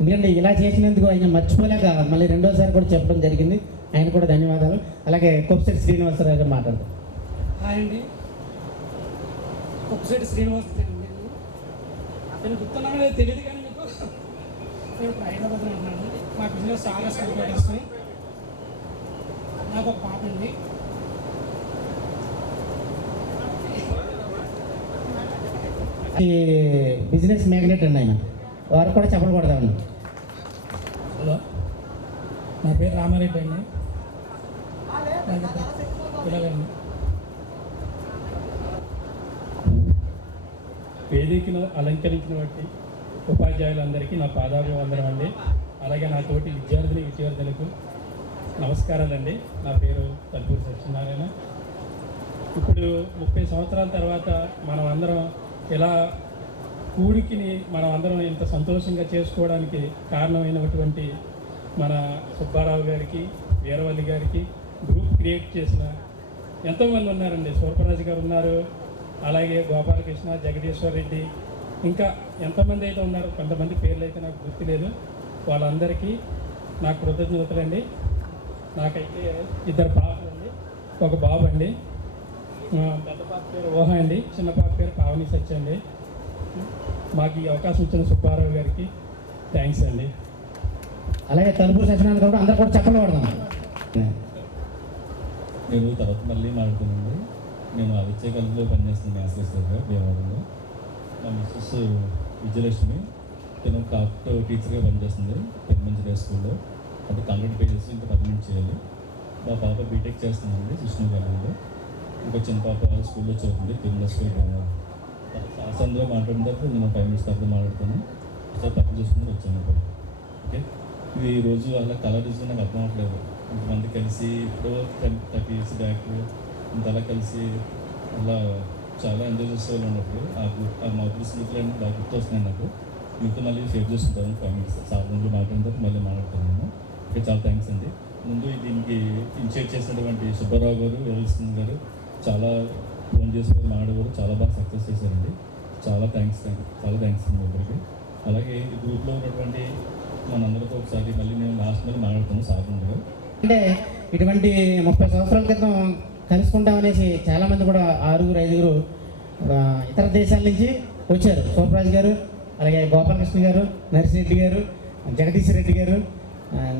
ఎందుకంటే ఇలా చేసినందుకు ఆయన మర్చిపోలేక మళ్ళీ 2వసారి కూడా చెప్పడం జరిగింది. ఆయన కూడా ధన్యవాదాలు. అలాగే కొప్పిశెట్టి శ్రీనివాసరావు గారు మాట్లాడతారు. హాయ్ అండి, కొప్పిశెట్టి శ్రీనివాసరావు అండి. నేను గుర్తున్నాను లేదు తెలియదు, కానీ మీకు నేను ఇప్పుడు హైదరాబాద్లో ఉంటున్నాను. మా బిజినెస్ ఆర్ఎస్ కంప్యూటర్స్. నాకు ఒక పాప అండి. బిజినెస్ మ్యాగ్నెట్ అండి ఆయన, వారు కూడా చెప్పలు కొడదామండి. హలో, నా పేరు రామారెడ్డి అండి. పిల్లలండి, వేదికను అలంకరించిన బట్టి ఉపాధ్యాయులందరికీ నా పాదాభివందనం అండి. అలాగే నా తోటి విద్యార్థులకు నమస్కారాలండి. నా పేరు తలుపూరి సత్యనారాయణ. ఇప్పుడు 30 సంవత్సరాల తర్వాత మనం అందరం ఇలా కూడికిని మనం అందరం ఇంత సంతోషంగా చేసుకోవడానికి కారణమైనటువంటి మన సుబ్బారావు గారికి, వీరవల్లి గారికి, గ్రూప్ క్రియేట్ చేసిన ఎంతోమంది ఉన్నారండి. సూర్పరాజు గారు ఉన్నారు, అలాగే గోపాలకృష్ణ, జగదీశ్వర్ రెడ్డి, ఇంకా ఎంతమంది అయితే ఉన్నారు, కొంతమంది పేర్లు అయితే నాకు గుర్తులేదు. వాళ్ళందరికీ నా కృతజ్ఞతలండి. నాకైతే 2 పాపలండి, ఒక బాబు అండి. పెద్ద పాప పేరు ఊహ అండి, చిన్న పాప పేరు పావని సత్య అండి. మాకు ఈ అవకాశం ఇచ్చిన సుబ్బారావు గారికి థ్యాంక్స్ అండి. అలాగే తలుపూరు సత్యనారాయణ గారు అందరూ కూడా చెప్పలు పడదాం. నేను తర్వాత మళ్ళీ మాట్లాడుతున్నాను. నేను ఆదిత్య కాలేజీలో పనిచేస్తున్నాను, మ్యాథ్స్ లెక్చరర్గా భీమవరంలో. మా మిస్సెస్ విజయలక్ష్మి, తను క్రాఫ్ట్ టీచర్గా పనిచేస్తుంది పెద్దమంచి హై స్కూల్లో. అంటే కాంట్రాక్ట్ పే చేసి ఇంకా పర్మనెంట్ చేయాలి. మా పాప బీటెక్ చేస్తుందండి కృష్ణ కాలేజీలో. ఇంకా చిన్న పాప స్కూల్లో చదువుతుంది, తిరుమల స్కూల్ భీమవరం. అందులో మాట్లాడిన తర్వాత నేను 5 minutes తర్వాత మాట్లాడుతాను. ఒకసారి తప్పు చేసుకుని వచ్చాను కూడా. ఓకే, ఇది ఈరోజు అలా కలర్ నాకు అర్థం అవ్వట్లేదు. ఇంతమంది కలిసి ఇప్పుడు 30 years బ్యాక్ ఇంతలా కలిసి అలా చాలా ఎంజాయ్ చేసేవాళ్ళు ఉన్నప్పుడు మా ఊరి స్నేహితులు బాగా గుర్తు వస్తున్నాయి నాకు. మీతో మళ్ళీ షేర్ చేసుకుంటాను 5 minutes. చాలా రోజులు మాట్లాడిన తర్వాత మళ్ళీ మాట్లాడుతాను నేను. ఓకే, చాలా థ్యాంక్స్ అండి. ముందు దీనికి ఇనిషియేట్ చేసినటువంటి సుబ్బారావు గారు, వీరలక్ష్మి గారు చాలా ఫోన్ చేసేవారు, మాడేవారు, చాలా బాగా సక్సెస్ చేశారండి. చాలా థ్యాంక్స్ అండి అందరికీ. అలాగే ఈ గ్రూప్లో ఉన్నటువంటి మనందరితో ఒకసారి మళ్ళీ నేను లాస్ట్ మళ్ళీ మాట్లాడుతాను సాగుండగా. అంటే ఇటువంటి 30 సంవత్సరాల క్రితం కలుసుకుంటామనేసి చాలామంది కూడా 6-5 ఇతర దేశాల నుంచి వచ్చారు. సూర్పరాజు గారు, అలాగే గోపాలకృష్ణ గారు, నర్సిరెడ్డి గారు, జగదీష్ రెడ్డి గారు,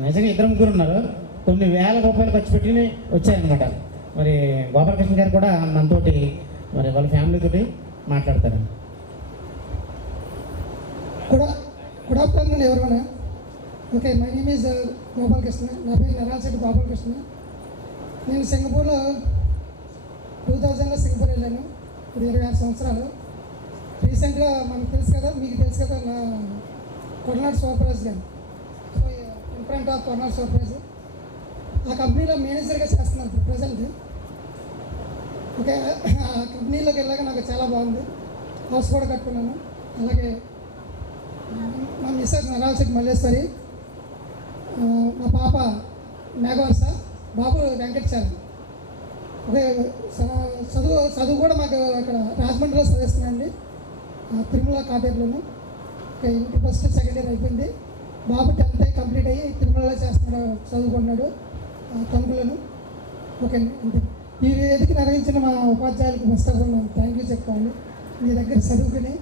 నిజంగా 2-3 ఉన్నారు. కొన్ని వేల రూపాయలు ఖర్చు పెట్టి వచ్చారనమాట. మరి గోపాలకృష్ణ గారు కూడా మనతోటి మరి వాళ్ళ ఫ్యామిలీతోటి మాట్లాడతారండి. గుడ్ ఆఫ్టర్నూన్ ఎవరైనా. Okay, my name is Gopalakrishna. నా పేరు నరాల్శెట్టి గోపాలకృష్ణ. నేను సింగపూర్లో 2000లో సింగపూర్ వెళ్ళాను. ఇప్పుడు 26 సంవత్సరాలు. రీసెంట్గా మనకు తెలుసు కదా, మీకు తెలుసు కదా, నా కొరనాడు సూపర్వైజ్ గారు. సో ఇన్ ఫ్రంట్ ఆఫ్ కొరనాడు సూపర్వైజ్ ఆ కంపెనీలో మేనేజర్గా చేస్తున్నాను ఇప్పుడు ప్రజెంట్. ఓకే, ఆ కంపెనీలోకి వెళ్ళాక నాకు చాలా బాగుంది. హౌస్ కూడా కట్టుకున్నాను. అలాగే మా మిస్సెస్ నరాల్శెట్టి మల్లేశ్వరి, మా పాప మేఘవంశ, బాబు వెంకటచారి. ఓకే, చదువు కూడా మాకు అక్కడ రాజమండ్రిలో చదివిస్తున్నానండి, తిరుమల కాటేజ్లోను. Okay, inter first second year అయిపోయింది. బాబు 10th కంప్లీట్ అయ్యి తిరుమలలో చేస్తున్నాడు, చదువుకుంటున్నాడు తణుకులను. ఓకే అండి, ఈ వేదిక నిర్వహించిన మా ఉపాధ్యాయులకు ఫస్ట్ ఆఫ్ ఆల్ నేను థ్యాంక్ యూ చెప్తాను. మీ దగ్గర చదువుకుని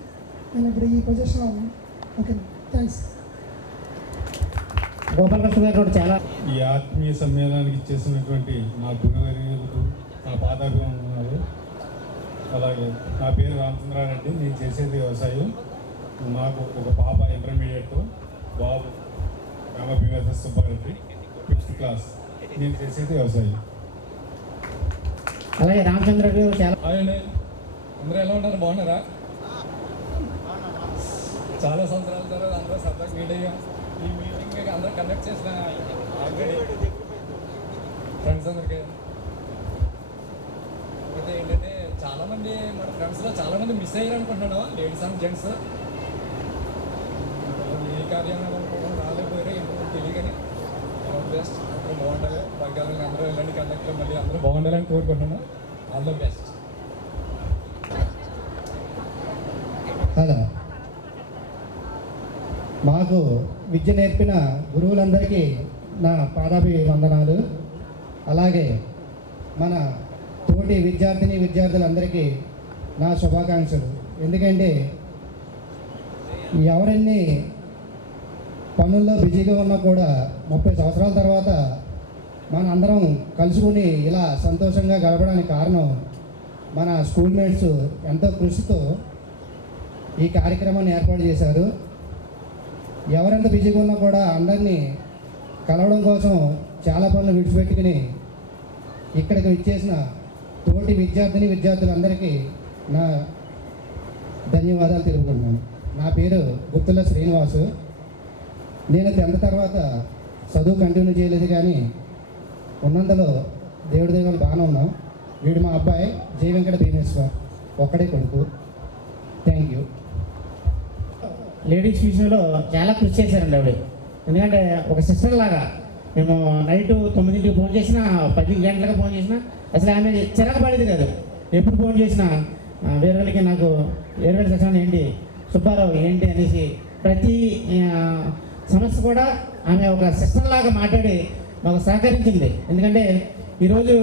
నేను ఇప్పుడు ఈ పొజిషన్లో ఉన్నాను. Okay, thanks. గోపాలకృష్ణ గారు కూడా చాలా ఈ ఆత్మీయ సమ్మేళనానికి ఇచ్చేసినటువంటి నా గురువులకు నా పాదాభివందనాలు. అలాగే నా పేరు రామచంద్రారెడ్డి. నేను చేసేది వ్యవసాయం. నాకు ఒక పాప ఇంటర్మీడియట్, బాబు రామభీమేశ్వర సుబ్బారెడ్డి 5th క్లాస్. నేను చేసేది వ్యవసాయం. అలాగే రామచంద్ర గారు చాలా. అందరూ ఎలా ఉన్నారు, బాగున్నారా? చాలా సంవత్సరాల తర్వాత అందరూ సరదాగా మీట్ అయ్యాం. ఈ మీటింగ్ అందరూ కండక్ట్ చేసిన ఆల్రెడీ ఫ్రెండ్స్ అందరికీ. అయితే ఏంటంటే చాలామంది మన ఫ్రెండ్స్లో చాలామంది మిస్ అయ్యారు అనుకుంటున్నాను, లేడీస్ అండ్ జెంట్స్. ఏ కార్యాలయం రాలేకపోయారు ఎందుకు తెలియని. బెస్ట్, అందరూ బాగుండాలి, పగ్గాలని అందరూ ఇలాంటి కండక్ట్లో మళ్ళీ అందరూ బాగుండాలని కోరుకుంటున్నాను. All the best. హలో, మాకు విద్య నేర్పిన గురువులందరికీ నా పాదాభివందనాలు. అలాగే మన తోటి విద్యార్థులందరికీ నా శుభాకాంక్షలు. ఎందుకంటే ఎవరన్నీ పనుల్లో బిజీగా ఉన్నా కూడా 30 సంవత్సరాల తర్వాత మన అందరం కలుసుకుని ఇలా సంతోషంగా గడపడానికి కారణం మన స్కూల్మేట్స్ ఎంతో కృషితో ఈ కార్యక్రమాన్ని ఏర్పాటు చేశారు. ఎవరెంత బిజీగా ఉన్నా కూడా అందరినీ కలవడం కోసం చాలా పనులు విడిచిపెట్టుకుని ఇక్కడికి విచ్చేసిన తోటి విద్యార్థులందరికీ నా ధన్యవాదాలు తెలుపుకుంటున్నాను. నా పేరు గుత్తుల శ్రీనివాసు. నేను 10th తర్వాత చదువు కంటిన్యూ చేయలేదు, కానీ ఉన్నంతలో దేవుడి దేవులు బాగానే ఉన్నాం. వీడు మా అబ్బాయి జై వెంకట భీమేశ్వర్, ఒక్కడే కొడుకు. Thank you. లేడీస్ విషయంలో చాలా కృషి చేశారండి ఆవిడ. ఎందుకంటే ఒక సిస్టర్ లాగా మేము నైట్ 9కి ఫోన్ చేసినా 10 గంటలకు ఫోన్ చేసినా అసలు ఆమె చిరాకు పడేది కాదు. ఎప్పుడు ఫోన్ చేసినా వేరే వాళ్ళకి నాకు వేరే వాళ్ళ సెక్షన్ ఏంటి సుబ్బారావు ఏంటి అనేసి ప్రతి సమస్య కూడా ఆమె ఒక సిస్టర్ లాగా మాట్లాడి మాకు సహకరించింది. ఎందుకంటే ఈరోజు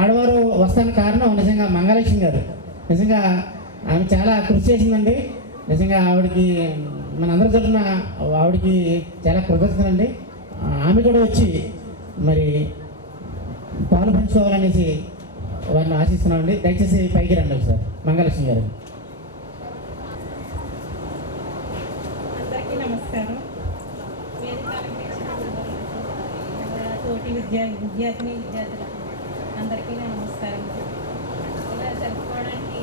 ఆడవారు వస్తానికి కారణం నిజంగా మంగళలక్ష్మి గారు. నిజంగా ఆమె చాలా కృషి చేసిందండి. నిజంగా ఆవిడకి మనందరి తరఫున ఆవిడకి చాలా కృతజ్ఞతలండి. ఆమె కూడా వచ్చి మరి పాలు పంచుకోవాలనేసి వారిని ఆశిస్తున్నామండి. దయచేసి పైకి రండి సార్ మంగళలక్ష్మి గారు. అందరికీ నమస్కారం. తోటి విద్యార్థులకు అందరికీ నమస్కారం. ఇలా జరుపుకోవడానికి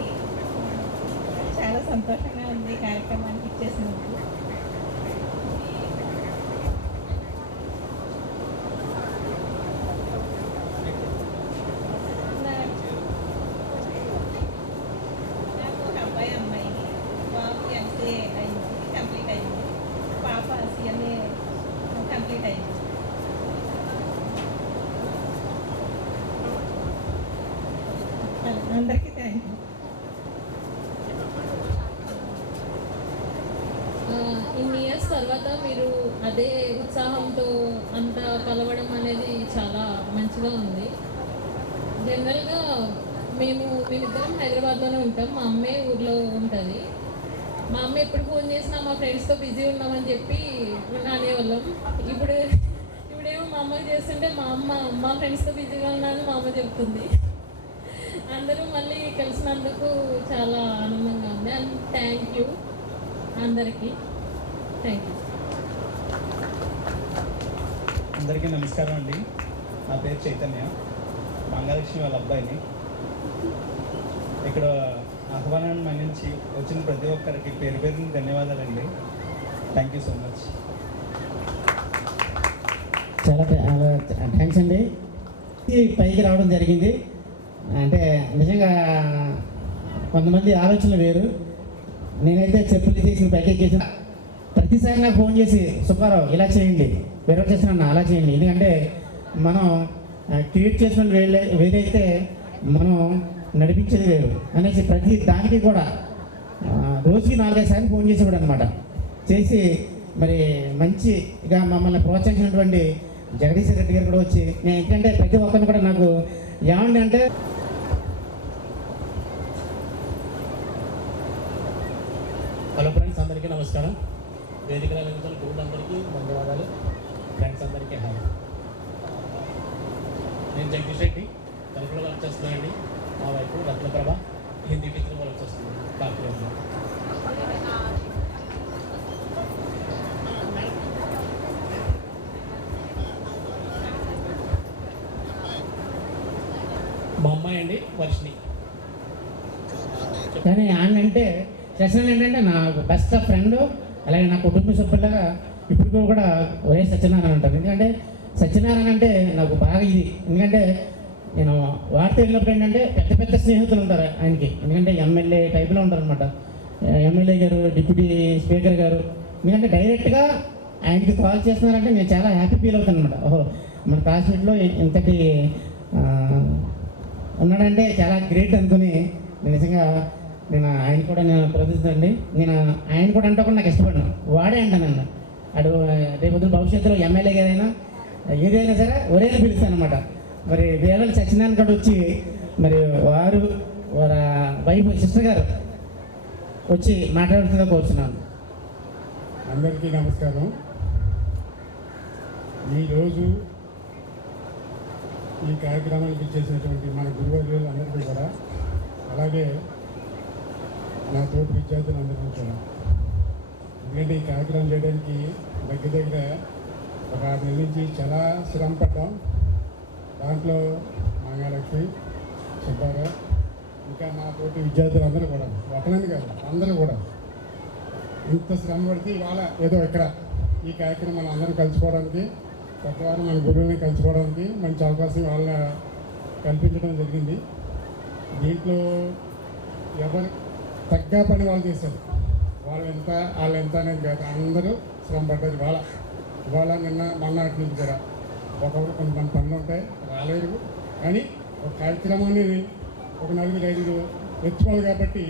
చాలా సంతోషంగా ఉంది కార్యక్రమానికి ఇచ్చేసినందుకు. నాకు ఒక అబ్బాయి అమ్మాయి, బాబు ఎంసీఏ అయింది, కంప్లీట్ అయింది. పాప సీఎంఏ కంప్లీట్ అయింది. అందరికీ థ్యాంక్ యూ. ఇన్ని ఇయర్స్ తర్వాత మీరు అదే ఉత్సాహంతో అంత కలవడం అనేది చాలా మంచిగా ఉంది. జనరల్గా మేమిద్దరం హైదరాబాద్లోనే ఉంటాం. మా అమ్మే ఊర్లో ఉంటుంది. మా అమ్మ ఎప్పుడు ఫోన్ చేసినా మా ఫ్రెండ్స్తో బిజీ ఉన్నామని చెప్పి అనేవాళ్ళం. ఇప్పుడేమో మా అమ్మకి చేస్తుంటే మా ఫ్రెండ్స్తో బిజీగా ఉన్నానని మా అమ్మ చెప్తుంది. అందరూ మళ్ళీ కలిసినందుకు చాలా ఆనందంగా ఉంది. అండ్ థ్యాంక్ యూ అందరికీ. Thank you. అందరికీ నమస్కారం అండి. నా పేరు చైతన్య, మంగళలక్ష్మి వాళ్ళ అబ్బాయిని. ఇక్కడ ఆహ్వానాన్ని మన్నించి వచ్చిన ప్రతి ఒక్కరికి పేరు పేరుని ధన్యవాదాలండి. Thank you so much. చాలా థ్యాంక్స్ అండి. పైకి రావడం జరిగింది అంటే నిజంగా కొంతమంది ఆలోచనలు వేరు. నేనైతే చెప్పులు చేసిన పైకి ఎక్కేసిన ప్రతిసారి నాకు ఫోన్ చేసి సుబ్బారావు ఇలా చేయండి, వేరే చేసిన అలా చేయండి. ఎందుకంటే మనం క్రియేట్ చేసిన వేరైతే మనం నడిపించేది వేరు అనేసి ప్రతి దానికి కూడా రోజుకి 4-5 సార్లు ఫోన్ చేసేవాడు అనమాట. చేసి మరి మంచిగా మమ్మల్ని ప్రోత్సహించినటువంటి జగదీశ్వర్ రెడ్డి గారు కూడా వచ్చి నేను ఎందుకంటే ప్రతి ఒక్కరిని కూడా నాకు ఏమండి అంటే హలో ఫ్రెండ్స్, అందరికీ నమస్కారం. వేదికల అలంకరణ గురువులందరికీ ధన్యవాదాలు. ఫ్రెండ్స్ అందరికీ హాయ్. నేను జగదీష్ రెడ్డి, తెలుగులో వర్క్ చేస్తున్నానండి. మా వైపు రత్నప్రభ హిందీ టీచర్ వర్క్ చేస్తుంది కాకినాడలో. మా అమ్మాయి అండి వర్షిణి. కానీ ఆయన అంటే శశన్ ఏంటంటే నా బెస్ట్ ఫ్రెండ్, అలాగే నా కుటుంబ సభ్యులుగా ఇప్పుడు కూడా ఒరే సత్యనారాయణ అంటారు. ఎందుకంటే సత్యనారాయణ అంటే నాకు బాగా ఇది. ఎందుకంటే నేను వార్త వెళ్ళినప్పుడు ఏంటంటే పెద్ద పెద్ద స్నేహితులు ఉంటారు ఆయనకి. ఎందుకంటే ఎమ్మెల్యే టైప్లో ఉంటారు అనమాట. ఎమ్మెల్యే గారు, డిప్యూటీ స్పీకర్ గారు. ఎందుకంటే డైరెక్ట్గా ఆయనకి కాల్ చేస్తున్నారంటే నేను చాలా హ్యాపీ ఫీల్ అవుతాను అనమాట. ఓహో, మన క్లాస్మేట్లో ఇంతటి ఉన్నాడంటే చాలా గ్రేట్ అనుకుని నిజంగా నేను ఆయన కూడా నేను ప్రదర్శించండి. నేను ఆయన కూడా అంటే కూడా నాకు ఇష్టపడినా వాడే అంటానన్న. అటు రేపు భవిష్యత్తులో ఎమ్మెల్యే గారైనా ఏదైనా సరే ఒరే పిలుస్తాను అనమాట. మరి వేరే సత్యనారాయణ కూడా వచ్చి మరి వారి వైఫ్ సిస్టర్ గారు వచ్చి మాట్లాడుతుందో కోరుతున్నాను. అందరికీ నమస్కారం. ఈరోజు ఈ కార్యక్రమానికి ఇచ్చేసినటువంటి మన గురువులు అందరికీ కూడా, అలాగే నా తోటి విద్యార్థులందరికీ కూడా, ఎందుకంటే ఈ కార్యక్రమం చేయడానికి దగ్గర ఒక 6 నెలల నుంచి చాలా శ్రమ పడ్డాం. దాంట్లో మంగళలక్ష్మి, సుబ్బారావు, ఇంకా నా తోటి విద్యార్థులందరూ కూడా, ఒకనని కాదు అందరూ కూడా ఇంత శ్రమ పడితే ఇవాళ ఏదో ఇక్కడ ఈ కార్యక్రమం మనం అందరం కలుసుకోవడానికి కొత్తవారు మన గురువుని కలుసుకోవడానికి మంచి అవకాశం వాళ్ళని కల్పించడం జరిగింది. దీంట్లో ఎవరు తగ్గ పని వాళ్ళు చేశారు. వాళ్ళు ఎంత అనేది కాదు, అందరూ శ్రమ పడ్డారు. ఇవాళ నిన్న మన్నాటి నుంచి కూడా ఒకప్పుడు కొంతమంది పనులు ఉంటాయి రాలేరు, కానీ ఒక కార్యక్రమాన్ని ఒక 4-5 ఎత్తుకోవాలి కాబట్టి